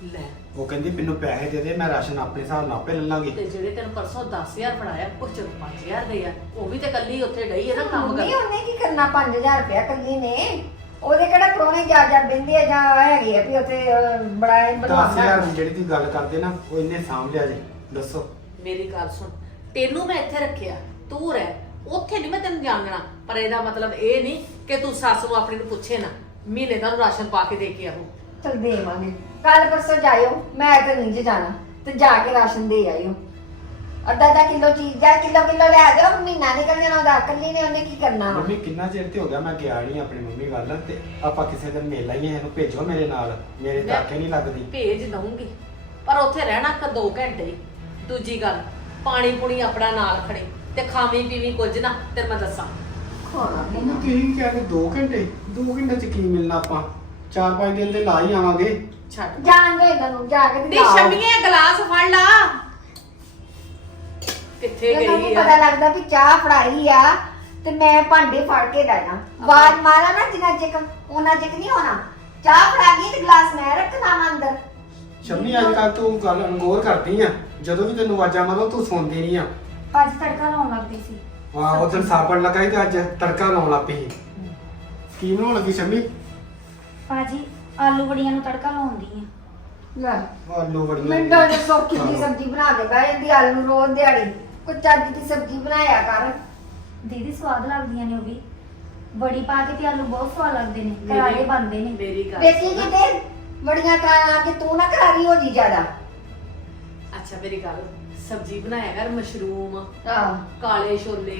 ਲੈ। ਉਹ ਕਹਿੰਦੀ ਮੈਨੂੰ ਪੈਸੇ ਦੇ ਦੇ ਮੈਂ ਰਾਸ਼ਨ ਆਪਣੇ ਹਿਸਾਬ ਨਾਲ ਆਪੇ ਲੈ ਲਾਂਗੀ। ਤੇ ਜਿਹੜੇ ਤੈਨੂੰ ਪਰਸੋਂ 10000 ਫੜਾਇਆ ਉਹ ਚੋਂ 5000 ਦੇ ਆ ਉਹ ਵੀ ਤੇ ਕੱਲੀ ਉੱਥੇ ਡਈ ਹੈ ਨਾ ਕੰਮ ਕਰ ਉਹਨੇ ਕੀ ਕਰਨਾ? 5000 ਰੁਪਇਆ ਕੱਲੀ ਨੇ। ਉਹਦੇ ਕਿਹੜਾ ਪ੍ਰੋਣੇ ਜਾ ਜਾ ਬਿੰਦੇ ਆ ਜਾਂ ਹੈਗੇ ਆ ਵੀ ਉੱਥੇ ਅਹ, ਬੜਾ ਇਹ ਬਣਵਾਉਂਦਾ। 10000 ਦੀ ਜਿਹੜੀ ਤੁਸੀਂ ਗੱਲ ਕਰਦੇ ਨਾ ਉਹ ਇੰਨੇ ਸਾਂਭ ਲਿਆ ਜੀ। ਦੱਸੋ। ਮੇਰੀ ਗੱਲ ਸੁਣ ਤੈਨੂੰ ਮੈਂ ਇੱਥੇ ਰੱਖਿਆ ਤੂੰ ਰਹਿ। ਉੱਥੇ ਨਹੀਂ ਮੈਂ ਤੈਨੂੰ ਜਾਣਨਾ ਪਰ ਇਹਦਾ ਮਤਲਬ ਇਹ ਨਹੀਂ ਕਿ ਤੂੰ ਸੱਸ ਨੂੰ ਆਪਣੀ ਨੂੰ ਪੁੱਛੇ ਨਾ। ਮਹੀਨੇ ਦਾ ਰਾਸ਼ਨ ਪਾ ਕੇ ਦੇ ਕੇ ਆਹੋ ਚਲ ਦੇਵਾਂਗੇ। ਕੱਲ ਪਰਸੋਂ ਜਾਇਓ ਮੈਂ ਤਾਂ ਨਹੀਂ ਜੇ ਜਾਣਾ ਤੇ ਜਾ ਕੇ ਰਾਸ਼ਨ ਦੇ ਆਇਓ। ਅੱਧਾ ਅੱਧਾ ਕਿਲੋ ਚੀਜ਼ ਜਾਂ ਕਿਲੋ ਕਿਲੋ ਲੈ ਜਾਓ ਮਹੀਨਾ ਨਿਕਲ ਜਾਣਾ ਉਹਦਾ ਕੱਲੀ ਨੇ ਉਹਨੇ ਕੀ ਕਰਨਾ ਵਾ? ਮੰਮੀ ਕਿੰਨਾ ਚਿਰ ਤੇ ਹੋ ਗਿਆ ਮੈਂ ਗਿਆ ਨਹੀਂ ਆਪਣੀ ਮੰਮੀ ਵੱਲ ਤੇ ਆਪਾਂ ਕਿਸੇ ਦਿਨ ਮਿਲ ਆਈਏ ਇਹਨੂੰ ਭੇਜੋ ਮੇਰੇ ਨਾਲ ਮੇਰੇ ਮੈਂ- ਤਾਕੇ ਨਹੀਂ ਲੱਗਦੀ। ਭੇਜ ਦਊਂਗੀ ਪਰ ਉੱਥੇ ਰਹਿਣਾ ਕ 2 ਘੰਟੇ ਹੀ। ਦੂਜੀ ਗੱਲ ਪਾਣੀ ਪੁਣੀ ਆਪਣਾ ਨਾਲ ਖੜੇ ਤੇ ਖਾਵੀਂ ਪੀਵੀਂ ਕੁਝ ਨਾ ਤੇ ਮੈਂ ਦੱਸਾਂ। ਖਾਣਾ ਮੰਮੀ ਪੀਣਾ ਤੁਸੀਂ ਕਿਹਾ ਕਿ 2 ਘੰਟੇ 2 ਘੰਟੇ ਚ ਕੀ ਮਿਲਣਾ ਆਪਾਂ? 4-5 ਦਿਨ ਦੇ ਲਾ ਹੀ ਆਵਾਂਗੇ। ਛੱਡ। ਜਾਣ ਦੋ ਇਹਨਾਂ ਨੂੰ ਜਾ ਕੇ ਤੇ ਨੀ ਲਾਓ। ਸ਼ਮੀਏ ਗਲਾਸ ਫੜ ਲਾ। ਕਿੱਥੇ ਜਦੋਂ ਗਈ ਨੂੰ ਆ? ਪਤਾ ਲੱਗਦਾ ਵੀ ਚਾਹ ਫੜਾਈ ਆ ਤੇ ਮੈਂ ਭਾਂਡੇ ਫੜ ਕੇ ਲੈਣਾ ਬਾਅਦ ਮਾਰਾ ਨਾ ਜਿੰਨਾ ਚਿਕ ਉਹਨਾਂ ਚਿਕ ਨਹੀਂ ਹੋਣਾ। ਚਾਹ ਫੜਾ ਗਈ ਤੇ ਗਲਾਸ ਮੈਂ ਰੱਖਣਾ ਵਾ ਅੰਦਰ। ਸ਼ਮੀ ਅੱਜ ਕੱਲ ਤੂੰ ਗੱਲ ਕਰਦੀ ਆ। ਜਦੋਂ ਵੀ ਤੈਨੂੰ ਆਵਾਜ਼ਾਂ ਮਾਰੋ ਤੂੰ ਸੁਣਦੀ ਨਹੀਂ ਆ। ਅੱਜ ਤੜਕਾ ਲਾਉਣ ਲੱਗਦੀ ਸੀ। ਆ ਉਹ ਦਿਨ ਸਾਬਣ ਲਗਾਈ ਤੇ ਅੱਜ ਤੜਕਾ ਲਾਉਣ ਲੱਗ ਪਈ ਸੀ। ਕੀ ਬਣਾਉਣ ਲੱਗੀ ਸ਼ਮੀ? ਭਾਜੀ ਆਲੂ ਬੜੀਆਂ ਨੂੰ ਤੜਕਾ ਲਾਉਂਦੀ ਆ। ਲੈ ਆਲੂ ਬੜੀਆਂ ਮਿੰਟਾਂ ਦੇ ਸੌਖੀ ਜੀ ਸਬਜ਼ੀ ਬਣਾ ਕੇ ਬਹਿ ਜਾਂਦੀ ਆਲੂ ਰੋਜ਼ ਦਿਹਾੜੀ। ਕੋਈ ਚੱਜ ਦੀ ਸਬਜ਼ੀ ਬਣਾਇਆ ਕਰ। ਦੀਦੀ ਸਵਾਦ ਲੱਗਦੀਆਂ ਨੇ ਉਹ ਵੀ। ਬੜੀ ਪਾ ਕੇ ਤੇ ਆਲੂ ਬਹੁਤ ਸਵਾਦ ਲੱਗਦੇ ਨੇ ਕਰਾਰੇ ਬਣਦੇ ਨੇ। ਮੇਰੀ ਗੱਲ ਦੇਖੀ ਸੁਣ। ਕਿਤੇ? ਬੜੀਆਂ ਕਰਾ ਕੇ ਤੂੰ ਨਾ ਕਰਾਰੀ ਹੋ ਜੀ ਜ਼ਿਆਦਾ। ਅੱਛਾ ਮੇਰੀ ਗੱਲ ਸਬਜੀ ਬਣਾਇਆ ਕਰ ਮਸ਼ਰੂਮ ਆਹ। ਕਾਲੇ ਛੋਲੇ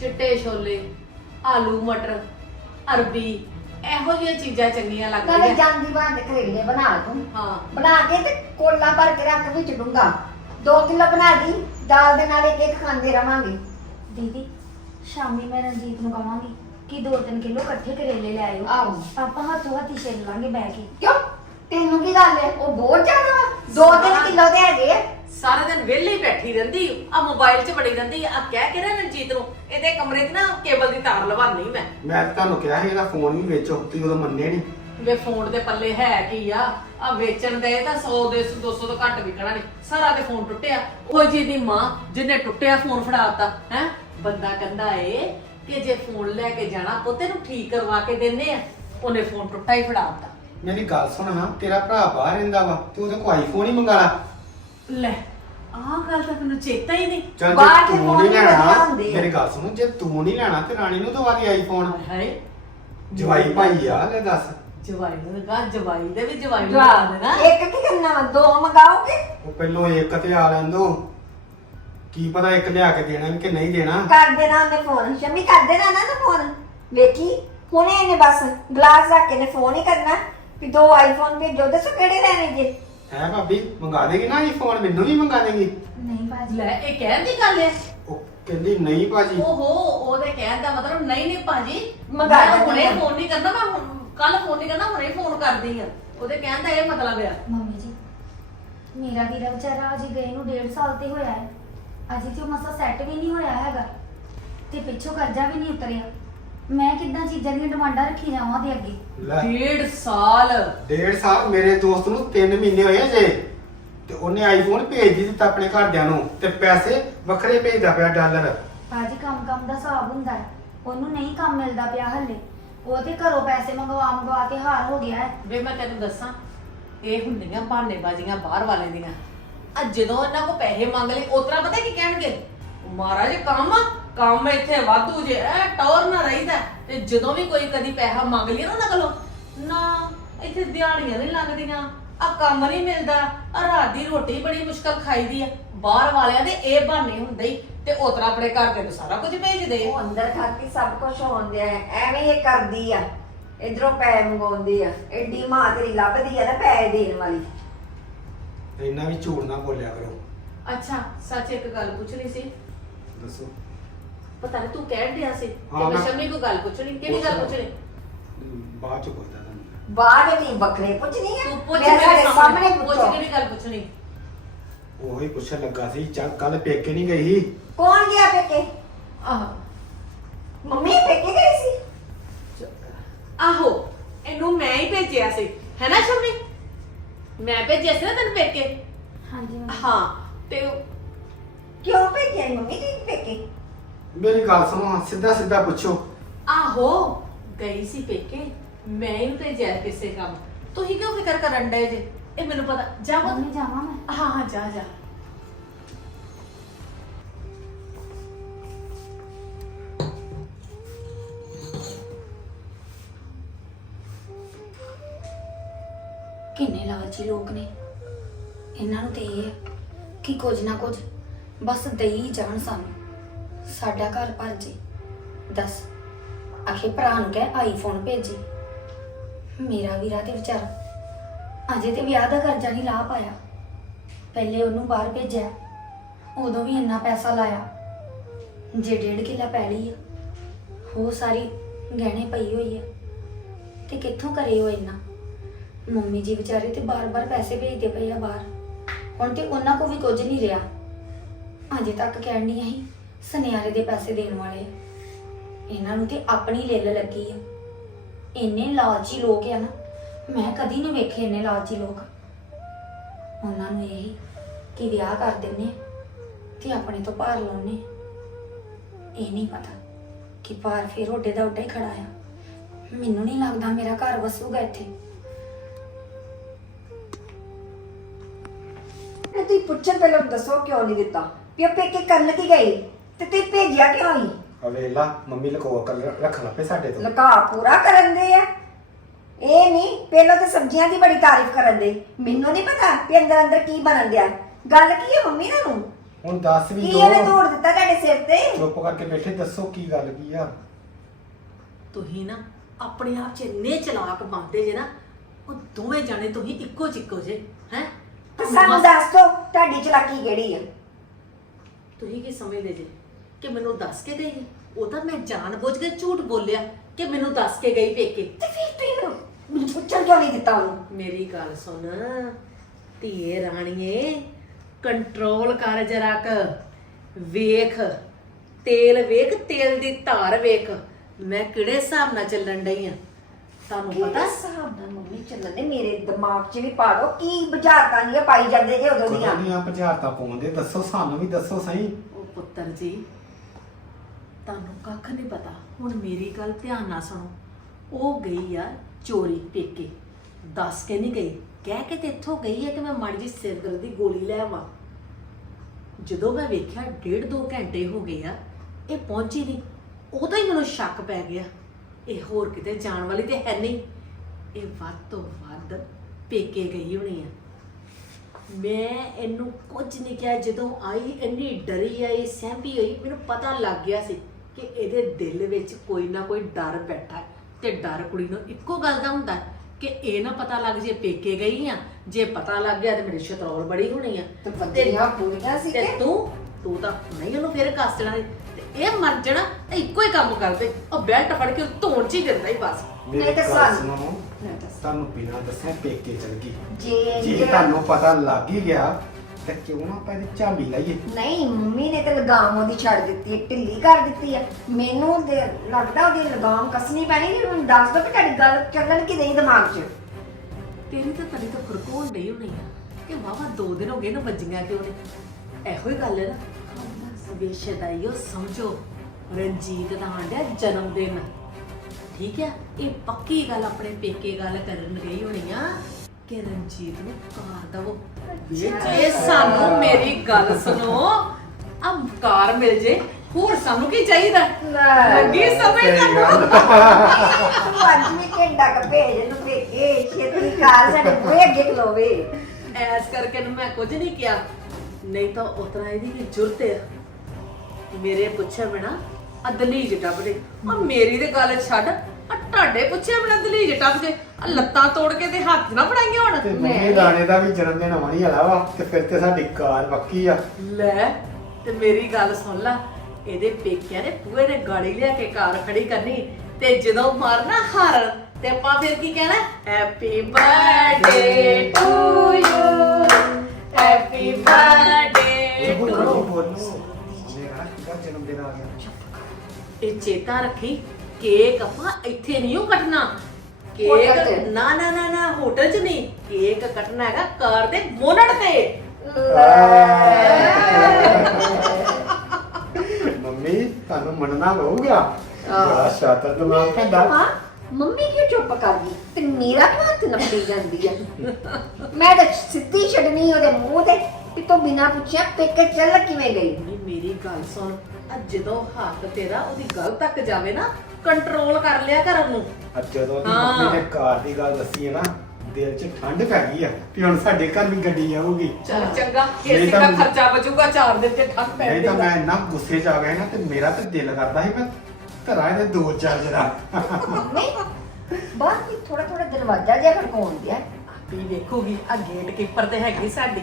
ਚਿੱਟੇ ਛੋਲੇ ਆਲੂ ਮਟਰ ਅਰਬੀ ਇਹੋ ਜਿਹੀਆਂ ਚੀਜ਼ਾਂ ਚੰਗੀਆਂ ਨਾਲੇ ਲੱਗਦੀਆਂ। ਜਾਂਦੀ ਬਾਹਰ ਦੇ ਕਰੇਲੇ ਬਣਾ ਤੂੰ ਹਾਂ। ਬਣਾ ਕੇ ਤੇ ਕੋਲਾ ਭਰ ਕੇ ਰੱਖ ਵਿੱਚ ਡੂੰਗਾ 2 ਕਿਲੋ ਬਣਾ ਦੀ ਦਾਲ ਦੇ ਨਾਲ ਇੱਕ ਇੱਕ ਖਾਂਦੇ ਰਵਾਂਗੇ। ਦੀਦੀ ਸ਼ਾਮੀ ਮੈਂ ਰਣਜੀਤ ਨੂੰ ਕਵਾਂਗੀ ਕਿ 2-3 ਕਿਲੋ ਇਕੱਠੇ ਕਰੇਲੇ ਲੈ ਆਇਓ। ਆਹੋ। ਆਪਾਂ ਹੱਥੋਂ ਹੱਥੀ ਛਿੱਲ ਲਾਂਗੇ ਬੈ ਕੇ। ਕਿਉਂ? ਤੈਨੂੰ ਕੀ ਗੱਲ ਹੈ ਉਹ ਬਹੁਤ ਜ਼ਿਆਦਾ ਵਾ। 2-3 ਕਿਲੋ ਦੇ ਹੈਗੇ ਆ। ਸਾਰਾ ਦਿਨ ਵਿਹਲੀ ਬੈਠੀ ਰਹਿੰਦੀ ਆ ਮੋਬਾਈਲ 'ਚ ਬੜੀ ਰਹਿੰਦੀ ਆ ਕਹਿ ਕੇ ਨਾ ਰਣਜੀਤ ਨੂੰ ਇਹਦੇ ਕਮਰੇ 'ਚ ਨਾ ਕੇਬਲ ਦੀ ਤਾਰ ਲਵਾਨੀ ਮੈਂ। ਮੈਂ ਤਾਂ ਤੁਹਾਨੂੰ ਕਿਹਾ ਸੀ ਇਹਦਾ ਫੋਨ ਵੀ ਵੇਚੋ ਤੁਸੀਂ ਉਦੋਂ ਮੰਨੇ ਨਹੀਂ ਵੇ ਫੋਨ ਦੇ ਪੱਲੇ ਹੈ ਕੀ ਆ? ਆ ਵੇਚਣ ਦੇ ਤਾਂ 100 ਦੇ 200 ਤੋਂ ਘੱਟ ਵਿਕਣਾ ਨਹੀਂ ਸਾਰਾ ਤੇ ਫੋਨ ਟੁੱਟਿਆ। ਉਹ ਜੀ ਦੀ ਮਾਂ ਜਿਹਨੇ ਟੁੱਟਿਆ ਫੋਨ ਫੜਾਤਾ ਹੈ? ਬੰਦਾ ਕਹਿੰਦਾ ਏ ਕਿ ਜੇ ਫੋਨ ਲੈ ਕੇ ਜਾਣਾ ਪੁੱਤੇ ਨੂੰ ਠੀਕ ਕਰਵਾ ਕੇ ਦਿੰਨੇ ਆ। ਉਹਨੇ ਫੋਨ ਟੁੱਟਾ ਹੀ ਫੜਾਤਾ ਮੇਰੀ ਗੱਲ ਸੁਣ ਹਾਂ ਤੇਰਾ ਭਰਾ ਬਾਹਰ ਰਹਿੰਦਾ ਵਾ ਤੇ ਉਹਦੇ ਕੋਲ ਆਈਫੋਨ ਹੀ ਮੰਗਾ ਲਾ। ਲੈ ਆਹ ਗੱਲ ਤਾਂ ਮੈਨੂੰ ਚੇਤਾ ਹੀ ਨਹੀਂ। ਚੱਲ ਬਾਹਰ ਜੇ ਦੇ ਤੂੰ ਫੋਨ ਨਹੀਂ ਲੈਣਾ ਹੁੰਦੇ ਆ। ਮੇਰੀ ਗੱਲ ਸੁਣ ਜੇ ਤੂੰ ਨਹੀਂ ਲੈਣਾ ਤੇ ਰਾਣੀ ਨੂੰ ਦਵਾ ਦੇ ਆਈਫੋਨ ਹਾਏ ਜਵਾਈ ਭਾਈ ਆ ਲੈ ਦੱਸ। ਜਵਾਈ ਨੂੰ ਕਹਾ ਜਵਾਈ ਦੇ ਵੀ ਜਵਾਈ ਨੂੰ ਲਾ ਦੇਣਾ। ਇੱਕ ਕੀ ਕਰਨਾ ਵਾ? ਦੋ ਮੰਗਾਓਗੇ? ਉਹ ਪਹਿਲੋਂ ਇੱਕ ਤੇ ਆ ਲੈਂਦੋ ਕੀ ਪਤਾ ਇੱਕ ਲਿਆ ਕੇ ਦੇਣਾ ਕਿ ਨਹੀਂ ਦੇਣਾ। ਕਰ ਦੇਣਾ ਉਹਨੇ ਫੋਨ ਸ਼ਮੀ ਕਰ ਦੇਣਾ ਨਾ ਨਾ ਫੋਨ ਵੇਖੀ ਹੁਣੇ ਇਹਨੇ ਬਸ ਗਲਾਸ ਰੱਖ ਕੇ ਨੇ ਫੋਨ ਹੀ ਕਰਨਾ। ਵੀ ਦੋ ਆਈਫੋਨ ਭੇਜੋ ਦੱਸੋ ਕਿਹੜੇ ਲੈਣੇ ਜੇ? ਹੈ ਭਾਬੀ ਮੰਗਾ ਦੇਗੀ ਨਾ ਇਹ ਫੋਨ ਮੈਨੂੰ ਵੀ ਮੰਗਾ ਦੇਗੀ। ਨਹੀਂ ਭਾਜੀ। ਲੈ ਇਹ ਕਹਿਣ ਦੀ ਗੱਲ ਹੈ। ਉਹ ਕਹਿੰਦੀ ਨਹੀਂ ਭਾਜੀ। ਓਹੋ ਉਹਦੇ ਕਹਿਣ ਦਾ ਮਤਲਬ ਨਹੀਂ ਨਹੀਂ ਭਾਜੀ। ਮੰਗਾ ਮੈਂ ਦਿੰਦੀ ਹੁਣੇ ਆ। ਫੋਨ ਨਹੀਂ ਕਰਨਾ ਮੈਂ ਕੱਲ ਫੋਨ ਨਹੀਂ ਕਰਨਾ ਹੁਣੇ ਫੋਨ ਕਰਦੀ ਆ। ਉਹਦੇ ਕਹਿਣ ਦਾ ਇਹ ਮਤਲਬ ਆ। ਮੰਮੀ ਜੀ ਮੇਰਾ ਵੀਰਾ ਵਿਚਾਰਾ ਅਜੇ ਗਏ ਨੂੰ 1.5 ਸਾਲ ਤੇ ਹੋਇਆ ਹੈ। ਅਜੇ ਤੇ ਉਹ ਮਸਾ ਸੈੱਟ ਵੀ ਨਹੀਂ ਹੋਇਆ ਹੈਗਾ। ਤੇ ਪਿੱਛੋਂ ਕਰਜ਼ਾ ਵੀ ਨਹੀਂ ਉਤਰਿਆ। ਮੈਂ ਕਿੱਦਾਂ ਚੀਜ਼ਾਂ ਦੀਆਂ ਡਿਮਾਂਡਾਂ ਰੱਖੀ ਜਾਵਾਂ ਦੇ ਅੱਗੇ? ਲੈ। ਡੇਢ ਸਾਲ। ਡੇਢ ਸਾਲ ਮੇਰੇ ਦੋਸਤ ਨੂੰ 3 ਮਹੀਨੇ ਹੋਏ ਜੇ ਤੇ ਉਹਨੇ ਆਈਫੋਨ ਭੇਜ ਹੀ ਦਿੱਤਾ ਆਪਣੇ ਘਰਦਿਆਂ ਨੂੰ ਤੇ ਪੈਸੇ ਵੱਖਰੇ ਭੇਜਦਾ ਪਿਆ ਡਾਲਰ। ਭਾਜੀ ਕੰਮ ਕੰਮ ਦਾ ਹਿਸਾਬ ਹੁੰਦਾ ਹੈ। ਉਹਨੂੰ ਨਹੀਂ ਕੰਮ ਮਿਲਦਾ ਪਿਆ ਹੱਲੇ। ਉਹ ਤੇ ਘਰੋਂ ਪੈਸੇ ਮੰਗਵਾ ਮੰਗਵਾ ਕੇ ਹਾਰ ਹੋ ਗਿਆ ਹੈ। ਵੇ ਮੈਂ ਤੈਨੂੰ ਦੱਸਾਂ ਇਹ ਹੁੰਦੀਆਂ ਬਹਾਨੇਬਾਜ਼ੀਆਂ ਬਾਹਰ ਵਾਲੇ ਦੀਆਂ। ਆ ਜਦੋਂ ਇਹਨਾਂ ਕੋ ਪੈਸੇ ਮੰਗ ਲਈ ਉਤਰਾ ਪਤਾ ਕੀ ਕਹਿਣਗੇ? ਮਹਾਰਾਜ ਕੰਮ ਆ। ਕੰਮ ਇੱਥੇ ਵਾਧੂ ਜੇ ਐ ਟੌਰ ਨਾ ਰਹੀਦਾ ਤੇ ਜਦੋਂ ਵੀ ਕੋਈ ਕਦੀ ਪੈਸਾ ਮੰਗ ਲਿਆ ਨਾ ਉਹਨਾਂ ਕੋਲੋਂ ਨਾ ਇੱਥੇ ਦਿਹਾੜੀਆਂ ਨਹੀਂ ਲੱਗਦੀਆਂ ਆ ਕੰਮ ਨਹੀਂ ਮਿਲਦਾ ਆ ਰਾਤ ਦੀ ਰੋਟੀ ਬੜੀ ਮੁਸ਼ਕਲ ਖਾਈਦੀ ਆ। ਬਾਹਰ ਵਾਲਿਆਂ ਦੇ ਇਹ ਬਹਾਨੇ ਹੁੰਦੇ ਹੀ ਤੇ ਉਤਰਾ ਆਪਣੇ ਘਰ ਦੇ ਨੂੰ ਸਾਰਾ ਕੁਝ ਭੇਜਦੇ ਆ। ਉਹ ਅੰਦਰ ਖਾਤੀ ਸਭ ਕੁਝ ਹੋਉਂਦਿਆ ਐਵੇਂ ਇਹ ਕਰਦੀ ਆ। ਇਧਰੋਂ ਪੈ ਮੰਗਾਉਂਦੀ ਆ ਐਡੀ ਮਾਂ ਤੇਰੀ ਲੱਭਦੀ ਆ ਨਾ ਪੈਸੇ ਦੇਣ ਵਾਲੀ। ਤੇ ਇੰਨਾ ਵੀ ਝੂਠ ਨਾ ਬੋਲਿਆ ਕਰੋ। ਅੱਛਾ ਸੱਚ ਇੱਕ ਗੱਲ ਪੁੱਛਣੀ ਸੀ। ਦੱਸੋ। ਪਤਾ ਨਹੀਂ ਤੂੰ ਕਹਿਣ ਡਿਆ ਸੀ ਹਾਂ, ਤੇ ਮੈਂ ਸ਼ਮੀ ਕੋਈ ਗੱਲ ਪੁੱਛਣੀ ਕਿਹੜੀ ਗੱਲ ਪੁੱਛ ਪੁੱਛਣੀ? ਬਾਅਦ ਚ ਪੁੱਛਦਾ ਤੁਹਾਨੂੰ। ਬਾਅਦ ਵਿੱਚ ਵੱਖਰੇ ਪੁੱਛਣੀ ਆ? ਤੂੰ ਪੁੱਛ ਮੇਰੇ ਮੇਰੇ ਸਾਹਮਣੇ। ਪੁੱਛ ਪੁੱਛੋ। ਕਿਹੜੀ ਗੱਲ ਪੁੱਛਣੀ? ਉਹੀ ਪੁੱਛਣ ਲੱਗਾ ਸੀ ਚੱਲ ਕੱਲ ਪੇਕੇ ਨਹੀਂ ਗਈ। ਕੌਣ ਗਿਆ ਪੇਕੇ? ਆਹ। ਮੰਮੀ ਪੇਕੇ ਗਈ ਸੀ? ਆਹੋ ਇਹਨੂੰ ਮੈਂ ਹੀ ਭੇਜਿਆ ਸੀ। ਹੈ ਨਾ ਸ਼ਮੀ? ਮੈਂ ਭੇਜਿਆ ਸੀ ਨਾ ਤੈਨੂੰ ਪੇਕੇ? ਹਾਂਜੀ। ਹਾਂ ਤੇ ਕਿਉਂ ਭੇਜਿਆ ਮੰਮੀ ਜੀ ਪੇਕੇ? ਮੇਰੀ ਗੱਲ ਸੁਣੋ ਸਿੱਧਾ ਸਿੱਧਾ ਪੁੱਛੋ। ਆਹੋ ਗਈ ਸੀ ਪੇਕੇ ਮੈਂ ਹੀ ਭੇਜਿਆ ਕਿਸੇ ਕੰਮ। ਤੁਸੀਂ ਕਿਉਂ ਫਿਕਰ ਕਰਨ ਡਏ ਜੇ? ਇਹ ਮੈਨੂੰ ਪਤਾ ਜਾ ਪੁੱਤ। ਮੰਮੀ ਜਾਵਾਂ ਮੈਂ। ਹਾਂ ਹਾਂ ਜਾ ਜਾ। ਕਿੰਨੇ ਲਾਲਚੀ ਲੋਕ ਨੇ। ਇਹਨਾਂ ਨੂੰ ਤੇ ਇਹ ਹੈ ਕਿ ਕੁਝ ਨਾ ਕੁਝ ਬਸ ਦੇਈ ਜਾਣ ਸਾਨੂੰ। ਸਾਡਾ ਘਰ ਭਰ ਜੇ। ਦੱਸ, ਆਖੇ ਭਰਾ ਨੂੰ ਕਹਿ ਆਈਫੋਨ ਭੇਜੇ। ਮੇਰਾ ਵੀਰਾ ਤੇ ਵਿਚਾਰਾ, ਅਜੇ ਤੇ ਵਿਆਹ ਦਾ ਕਰਜ਼ਾ ਨਹੀਂ ਲਾ ਪਾਇਆ। ਪਹਿਲੇ ਉਹਨੂੰ ਬਾਹਰ ਭੇਜਿਆ, ਉਦੋਂ ਵੀ ਇੰਨਾ ਪੈਸਾ ਲਾਇਆ। ਜੇ ਡੇਢ ਕਿੱਲਾ ਪੈਲੀ ਆ ਉਹ ਸਾਰੀ ਗਹਿਣੇ ਪਈ ਹੋਈ ਆ। ਤੇ ਕਿੱਥੋਂ ਕਰੇ ਉਹ ਇੰਨਾ? ਮੰਮੀ ਜੀ ਵਿਚਾਰੇ ਤੇ ਬਾਰ-ਬਾਰ ਪੈਸੇ ਭੇਜਦੇ ਪਏ ਆ ਬਾਹਰ। ਹੁਣ ਤੇ ਉਹਨਾਂ ਕੋ ਵੀ ਕੁਝ ਨਹੀਂ ਰਿਹਾ। ਅਜੇ ਤੱਕ ਕਹਿਣ ਨਹੀਂ ਆਈ ਸੁਨਿਆਰੇ ਦੇ ਪੈਸੇ ਦੇਣ ਵਾਲੇ। ਇਹਨਾਂ ਨੂੰ ਤੇ ਆਪਣੀ ਲੇਲ ਲੱਗੀ ਆ। ਇੰਨੇ ਲਾਲਚੀ ਲੋਕ ਆ ਨਾ, ਮੈਂ ਕਦੀ ਨਹੀਂ ਵੇਖੇ ਇੰਨੇ ਲਾਲਚੀ ਲੋਕ। ਉਹਨਾਂ ਨੂੰ ਇਹ ਕਿ ਵਿਆਹ ਕਰ ਦਿੰਨੇ ਤੇ ਆਪਣੇ ਤੋਂ ਭਾਰ ਲਾਉਨੇ ਇਹ ਨਹੀਂ ਪਤਾ ਕਿ ਭਾਰ ਫੇਰ ਓਡੇ ਦਾ ਓਡਾ ਹੀ ਖੜਾ ਆ। ਮੈਨੂੰ ਨਹੀਂ ਲੱਗਦਾ ਮੇਰਾ ਘਰ ਵਸੂਗਾ ਇੱਥੇ। ਤੁਸੀਂ ਪੁੱਛਣ ਪਹਿਲਾਂ ਦੱਸੋ ਕਿਉਂ ਨਹੀਂ ਦਿੱਤਾ? ਵੀ ਉਹ ਪੇਕੇ ਕਰਨ ਕੀ ਗਈ? ਤੇ ਤੁਸੀਂ ਭੇਜਿਆ ਕਿਉਂ ਨਹੀਂ ਅਵੇਲਾ ਮੰਮੀ ਲਕੋ ਕਰ ਰੱਖਣ ਲੱਪੇ ਸਾਡੇ ਤੋਂ। ਲਕਾ ਪੂਰਾ ਕਰਨ ਦੇ ਆ। ਇਹ ਨਹੀਂ ਪਹਿਲਾਂ ਤਾਂ ਸਬਜ਼ੀਆਂ ਦੀ ਬੜੀ ਤਾਰੀਫ ਕਰਨ ਦੇ। ਮੈਨੂੰ ਨਹੀਂ ਪਤਾ ਵੀ ਅੰਦਰ ਅੰਦਰ ਕੀ ਬਣਨ ਦਿਆ ਗੱਲ ਕੀ ਹੈ ਮੰਮੀ ਨਾਲ ਨੂੰ ਹੁਣ ਦੱਸ ਵੀ ਕੀ ਦੋ। ਇਹਨੇ ਤੋੜ ਦਿੱਤਾ ਤੁਹਾਡੇ ਸਿਰ ਤੇ? ਚੁੱਪ ਕਰਕੇ ਬੈਠੇ ਦੱਸੋ ਕੀ ਗੱਲ ਕੀ ਆ? ਤੁਸੀਂ ਨਾ ਆਪਣੇ ਆਪ 'ਚ ਇੰਨੇ ਚਲਾਕ ਬਣਦੇ ਜੇ ਨਾ ਉਹ ਦੋਵੇਂ ਜਾਣੇ ਤੁਸੀਂ ਇੱਕੋ ਚਿੱਕੋ ਜੇ ਹੈ? ਤੇ ਸਾਨੂੰ ਦੱਸ ਦੋ ਤੁਹਾਡੀ ਚਲਾਕੀ ਕਿਹੜੀ ਆ? ਤੁਸੀਂ ਕੀ ਸਮਝਦੇ ਜੇ? ਕਿ ਮੈਨੂੰ ਦੱਸ ਕੇ ਗਈ ਹੈ? ਉਹ ਤਾਂ ਮੈਂ ਜਾਣ ਬੁੱਝ ਕੇ ਝੂਠ ਬੋਲਿਆ ਕਿ ਮੈਨੂੰ ਦੱਸ ਕੇ ਗਈ ਪੇਕੇ। ਤੇ ਫਿਰ ਤੁਸੀਂ ਮੈਨੂੰ ਮੈਨੂੰ ਪੁੱਛਣ ਕਿਉਂ ਨਹੀਂ ਦਿੱਤਾ ਉਹਨੂੰ? ਮੇਰੀ ਗੱਲ ਸੁਣ ਧੀਏ ਰਾਣੀਏ ਕੰਟਰੋਲ ਕਰ ਜਰਾ ਕ। ਵੇਖ ਤੇਲ ਵੇਖ ਤੇਲ ਦੀ ਧਾਰ ਵੇਖ। ਮੈਂ ਕਿਹੜੇ ਹਿਸਾਬ ਨਾਲ ਚੱਲਣ ਡਈ ਆ? ਤੁਹਾਨੂੰ ਕਿਹੜਾ ਪਤਾ? ਹਿਸਾਬ ਨਾਲ ਮੰਮੀ ਚੱਲਣ ਦੇ ਮੇਰੇ ਦਿਮਾਗ 'ਚ ਵੀ ਪਾ ਲਓ ਕੀ ਬੁਝਾਰਤਾਂ ਦੀਆਂ ਪਾਈ ਜਾਂਦੇ ਜੇ ਉਦੋਂ ਦੀਆਂ। ਨਹੀਂ ਆ ਬੁਝਾਰਤਾਂ ਪਾਉਂਦੇ ਦੱਸੋ ਸਾਨੂੰ ਵੀ ਦੱਸੋ ਸਹੀ। ਉਹ ਪੁੱਤਰ ਜੀ ਤੁਹਾਨੂੰ ਕੱਖ ਨਹੀਂ ਪਤਾ। ਹੁਣ ਮੇਰੀ ਗੱਲ ਧਿਆਨ ਨਾਲ ਸੁਣੋ। ਉਹ ਗਈ ਆ ਚੋਰੀ ਪੇਕੇ। ਦੱਸ ਕੇ ਨਹੀਂ ਗਈ। ਕਹਿ ਕੇ ਤੇ ਇੱਥੋਂ ਗਈ ਹੈ ਕਿ ਮੈਂ ਮਾੜੀ ਜੀ ਸਿਰ ਦਰਦ ਦੀ ਗੋਲੀ ਲੈ ਆਵਾਂ। ਜਦੋਂ ਮੈਂ ਵੇਖਿਆ ਡੇਢ ਦੋ ਘੰਟੇ ਹੋ ਗਏ ਆ, ਇਹ ਪਹੁੰਚੀ ਨਹੀਂ। ਉਦੋਂ ਹੀ ਮੈਨੂੰ ਸ਼ੱਕ ਪੈ ਗਿਆ। ਇਹ ਹੋਰ ਕਿਤੇ ਜਾਣ ਵਾਲੀ ਤੇ ਹੈ ਨਹੀਂ। ਇਹ ਵੱਧ ਤੋਂ ਵੱਧ ਪੇਕੇ ਗਈ ਹੋਣੀ ਆ। ਮੈਂ ਇਹਨੂੰ ਕੁਝ ਨਹੀਂ ਕਿਹਾ। ਜਦੋਂ ਆਈ, ਇੰਨੀ ਡਰੀ ਆਈ, ਸਹਿਮੀ ਹੋਈ, ਮੈਨੂੰ ਪਤਾ ਲੱਗ ਗਿਆ ਸੀ। ਕਿ ਇਹਦੇ ਦਿਲ ਵਿੱਚ ਕੋਈ ਨਾ ਕੋਈ ਡਰ ਬੈਠਾ ਹੈ। ਤੇ ਡਰ ਕੁੜੀ ਨੂੰ ਇੱਕੋ ਗੱਲ ਦਾ ਹੁੰਦਾ ਹੈ ਕਿ ਇਹ ਨਾ ਪਤਾ ਲੱਗ ਜੇ ਪੇਕੇ ਗਈ ਆ ਜੇ ਪਤਾ ਲੱਗ ਗਿਆ ਤੇ ਮੇਰੀ ਸ਼ਤਰੌਲ ਬੜੀ ਹੋਣੀ ਆ। ਤੇ ਬੱਚੀਆਂ ਪੂਰੀਆਂ ਸੀ ਤੇ ਕਿ ਤੂੰ ਤੂੰ ਤਾਂ ਨਹੀਂ ਉਹਨੂੰ ਫੇਰ ਕੱਸ ਦੇਣਾ ਸੀ। ਤੇ ਇਹ ਮਰ ਜਾਣਾ ਤੇ ਇੱਕੋ ਹੀ ਕੰਮ ਕਰਦੇ। ਉਹ ਬੈਲਟ ਫੜ ਕੇ ਧੋਣ ਚ ਹੀ ਦਿੰਦਾ ਹੀ ਬਸ। ਨਹੀਂ ਮੇਰੀ ਤਾਂ ਗੱਲ ਸਾਨੂੰ- ਸੁਣੋ। ਨਹੀਂ ਤਾਂ- ਤੁਹਾਨੂੰ ਬਿਨਾਂ ਦੱਸਿਆ ਪੇਕੇ ਚਲ ਗਈ। ਜੇ ਜੇ ਤੁਹਾਨੂੰ ਪਤਾ ਲੱਗ ਹੀ ਗਿਆ ਤੇ ਕਿਉਂ ਨਾ ਆਪਾਂ ਇਹਦੀ ਝਾਮੀ ਲਾਈਏ। ਨਹੀਂ ਮੰਮੀ ਨੇ ਤੇ ਲਗਾਮ ਉਹਦੀ ਛੱਡ ਦਿੱਤੀ ਹੈ, ਢਿੱਲੀ ਕਰ ਦਿੱਤੀ ਹੈ ਮੈਨੂੰ ਤੇ ਲੱਗਦਾ ਉਹਦੀ ਲਗਾਮ ਕੱਸਣੀ ਪੈਣੀ ਨਹੀਂ ਮੈਨੂੰ ਦੱਸ ਦੋ ਕਿ ਤੁਹਾਡੀ ਗੱਲ ਚੱਲਣ ਕਿ ਨਹੀਂ ਦਿਮਾਗ 'ਚ। ਤੇਰੀ ਤਾਂ ਤਲੀ ਤਾਂ ਖੁਰਕੋਣ ਡਈ ਹੋਣੀ ਆ ਕਿ ਵਾਵਾ ਦੋ ਦਿਨ ਹੋ ਗਏ ਨਾ ਵੱਜੀਆਂ ਕਿਉਂ ਨੇ? ਇਹੋ ਹੀ ਗੱਲ ਹੈ ਨਾ। ਬੇਸ਼ਦਾਈਓ ਸਮਝੋ ਰਣਜੀਤ ਦਾ ਆਂਡਿਆ ਜਨਮ ਦਿਨ। ਠੀਕ ਹੈ ਇਹ ਪੱਕੀ ਗੱਲ ਆਪਣੇ ਪੇਕੇ ਗੱਲ ਕਰਨ ਗਈ ਹੋਣੀ ਆ। ਕਿ ਰਣਜੀਤ ਨੂੰ ਕਾਰ ਦਵੋ। ਜੇ ਸਾਨੂੰ ਮੇਰੀ ਗੱਲ ਸੁਣੋ ਆ ਕਾਰ ਮਿਲ ਜੇ। ਹੋਰ ਸਾਨੂੰ ਕੀ ਚਾਹੀਦਾ? ਲੱਗੀ ਸਮਝ ਨਾ। ਤੂੰ ਅੱਜ ਵੀ ਘੰਟਾ ਕ ਭੇਜ ਇਹਨੂੰ ਭੇਜੇ ਛੇਤੀ ਕਾਰ ਸਾਡੇ ਬੂਹੇ ਅੱਗੇ ਖਲੋਵੇ। ਐਸ ਕਰਕੇ ਨੂੰ ਮੈਂ ਕੁਝ ਨਹੀਂ ਕਿਹਾ। ਨਹੀਂ ਤਾਂ ਉਤਰਾ ਇਹਦੀ ਕੀ ਜ਼ਰੂਰਤ ਹੈ ਮੇਰੇ ਪੁੱਛੇ ਬਿਨਾ ਆ ਦਲੀਜ ਟੱਪ ਦੇ। ਆ ਮੇਰੀ ਤੇ ਗੱਲ ਛੱਡ। ਆ ਤੁਹਾਡੇ ਪੁੱਛੇ ਬਿਨਾ ਦਲੀਜ ਟੱਪ ਦੇ ਆ ਲੱਤਾਂ ਤੋੜ ਕੇ ਤੇ ਹੱਥ ਨਾ ਫੜਾਈਏ ਹੁਣ। ਤੇ ਮੰਮੀ ਰਾਣੇ ਦਾ ਵੀ ਜਨਮ ਦਿਨ ਆਉਣ ਹੀ ਵਾਲਾ ਵਾ ਤੇ ਫਿਰ ਤੇ ਸਾਡੀ ਕਾਰ ਪੱਕੀ ਆ। ਲੈ ਤੇ ਮੇਰੀ ਗੱਲ ਸੁਣ ਲੈ ਇਹਦੇ ਪੇਕਿਆਂ ਨੇ ਪੂਰੇ ਨੇ ਗਾੜੀ ਲਿਆ ਕੇ ਕਾਰ ਖੜੀ ਕਰਨੀ ਤੇ ਜਦੋਂ ਮਾਰਨਾ ਹਰ ਤੇ ਆਪਾਂ ਫਿਰ ਕੀ ਕਹਿਣਾ? Happy birthday to you happy birthday ਬੋਲੋ। ਟੂ ਬੋਲੋ ਮੇਰਾ ਕਿਹਦਾ ਜਨਮ ਦਿਨ ਆ ਗਿਆ। ਇਹ ਚੇਤਾ ਰੱਖੀ। ਕੇਕ ਆਪਾਂ ਇੱਥੇ ਨਹੀਂ ਉਹ ਕੱਟਣਾ। ਹੋਟਲ ਕੇਕ ਤੇ। ਨਾ ਨਾ ਨਾ ਨਾ ਹੋਟਲ 'ਚ ਨਹੀਂ। ਕੇਕ ਕੱਟਣਾ ਹੈਗਾ ਕਾਰ ਦੇ ਬੋਨਟ ਤੇ। ਮੰਮੀ ਤੁਹਾਨੂੰ ਮੰਨਣਾ ਪਊਗਾ। ਬੜਾ ਸ਼ਾਤਰ ਦਿਮਾਗ ਤੁਹਾਡਾ। ਹਾਂ ਮੰਮੀ ਕਿਉਂ ਚੁੱਪ ਕਰ ਗਈ? ਤੇ ਮੇਰਾ ਕਿਉਂ ਹੱਥ ਨੱਪੀ ਜਾਂਦੀ ਆ? ਮੈਂ ਤਾਂ ਸਿੱਧੀ ਛੱਡਣੀ ਉਹਦੇ ਮੂੰਹ ਤੇ ਵੀ ਤੂੰ ਬਿਨਾਂ ਪੁੱਛਿਆ ਪੇਕੇ ਚੱਲ ਕਿਵੇਂ ਗਈ? ਨਹੀਂ ਮੇਰੀ ਗੱਲ ਸੁਣ। ਅੱਜ ਜਦੋਂ ਹੱਥ ਤੇਰਾ ਉਹਦੀ ਗੱਲ ਤੱਕ ਜਾਵੇ ਨਾ ਕੰਟਰੋਲ ਕਰ ਲਿਆ ਕਰ ਉਹਨੂੰ। ਅੱਜ ਜਦੋਂ ਦੀ ਹਾਂ। ਮੰਮੀ ਨੇ ਕਾਰ ਦੀ ਗੱਲ ਦੱਸੀ ਹੈ ਨਾ ਦਿਲ 'ਚ ਠੰਡ ਪੈ ਗਈ ਆ ਵੀ ਹੁਣ ਸਾਡੇ ਘਰ ਵੀ ਗੱਡੀ ਆਊਗੀ। ਚੱਲ ਚੰਗਾ ਨਹੀਂ ਤਾਂ- ਦਾ ਖਰਚਾ ਬਚੂਗਾ ਚਾਰ ਦਿਨ ਤੇ ਠੰਡ ਪੈ ਨਹੀਂ ਤਾਂ ਮੈਂ ਇੰਨਾ ਗੁੱਸੇ 'ਚ ਆ ਗਿਆ ਨਾ ਤੇ ਮੇਰਾ ਤੇ ਦਿਲ ਕਰਦਾ ਸੀ ਮੈਂ ਧਰਾਂ ਇਹਦੇ ਦੋ ਚਾਰ ਜਰਾ ਮੰਮੀ ਬਾਹਰ ਵੀ ਥੋੜਾ ਥੋੜਾ ਦਰਵਾਜ਼ਾ ਜਿਹਾ ਖੜਕਾਉਣ ਦਿਆ। ਵੀ ਵੇਖੂਗੀ ਆ ਗੇਟ ਕੀਪਰ ਤੇ ਹੈਗੀ ਸਾਡੀ।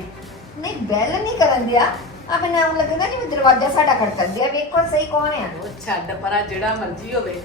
ਨਹੀਂ ਬੈਲ ਨਹੀਂ ਕਰਨ ਦਿਆ। ਆਪਣੇ ਨਾਮ ਲੱਗਦਾ ਜਿਵੇਂ ਦਰਵਾਜ਼ਾ ਸਾਡਾ ਖੜਕਣ ਦਿਆ, ਵੇਖੋ ਸਹੀ ਕੌਣ ਆ। ਉਹ ਛੱਡ ਪਰਾ ਜਿਹੜਾ ਮਰਜ਼ੀ ਹੋਵੇ।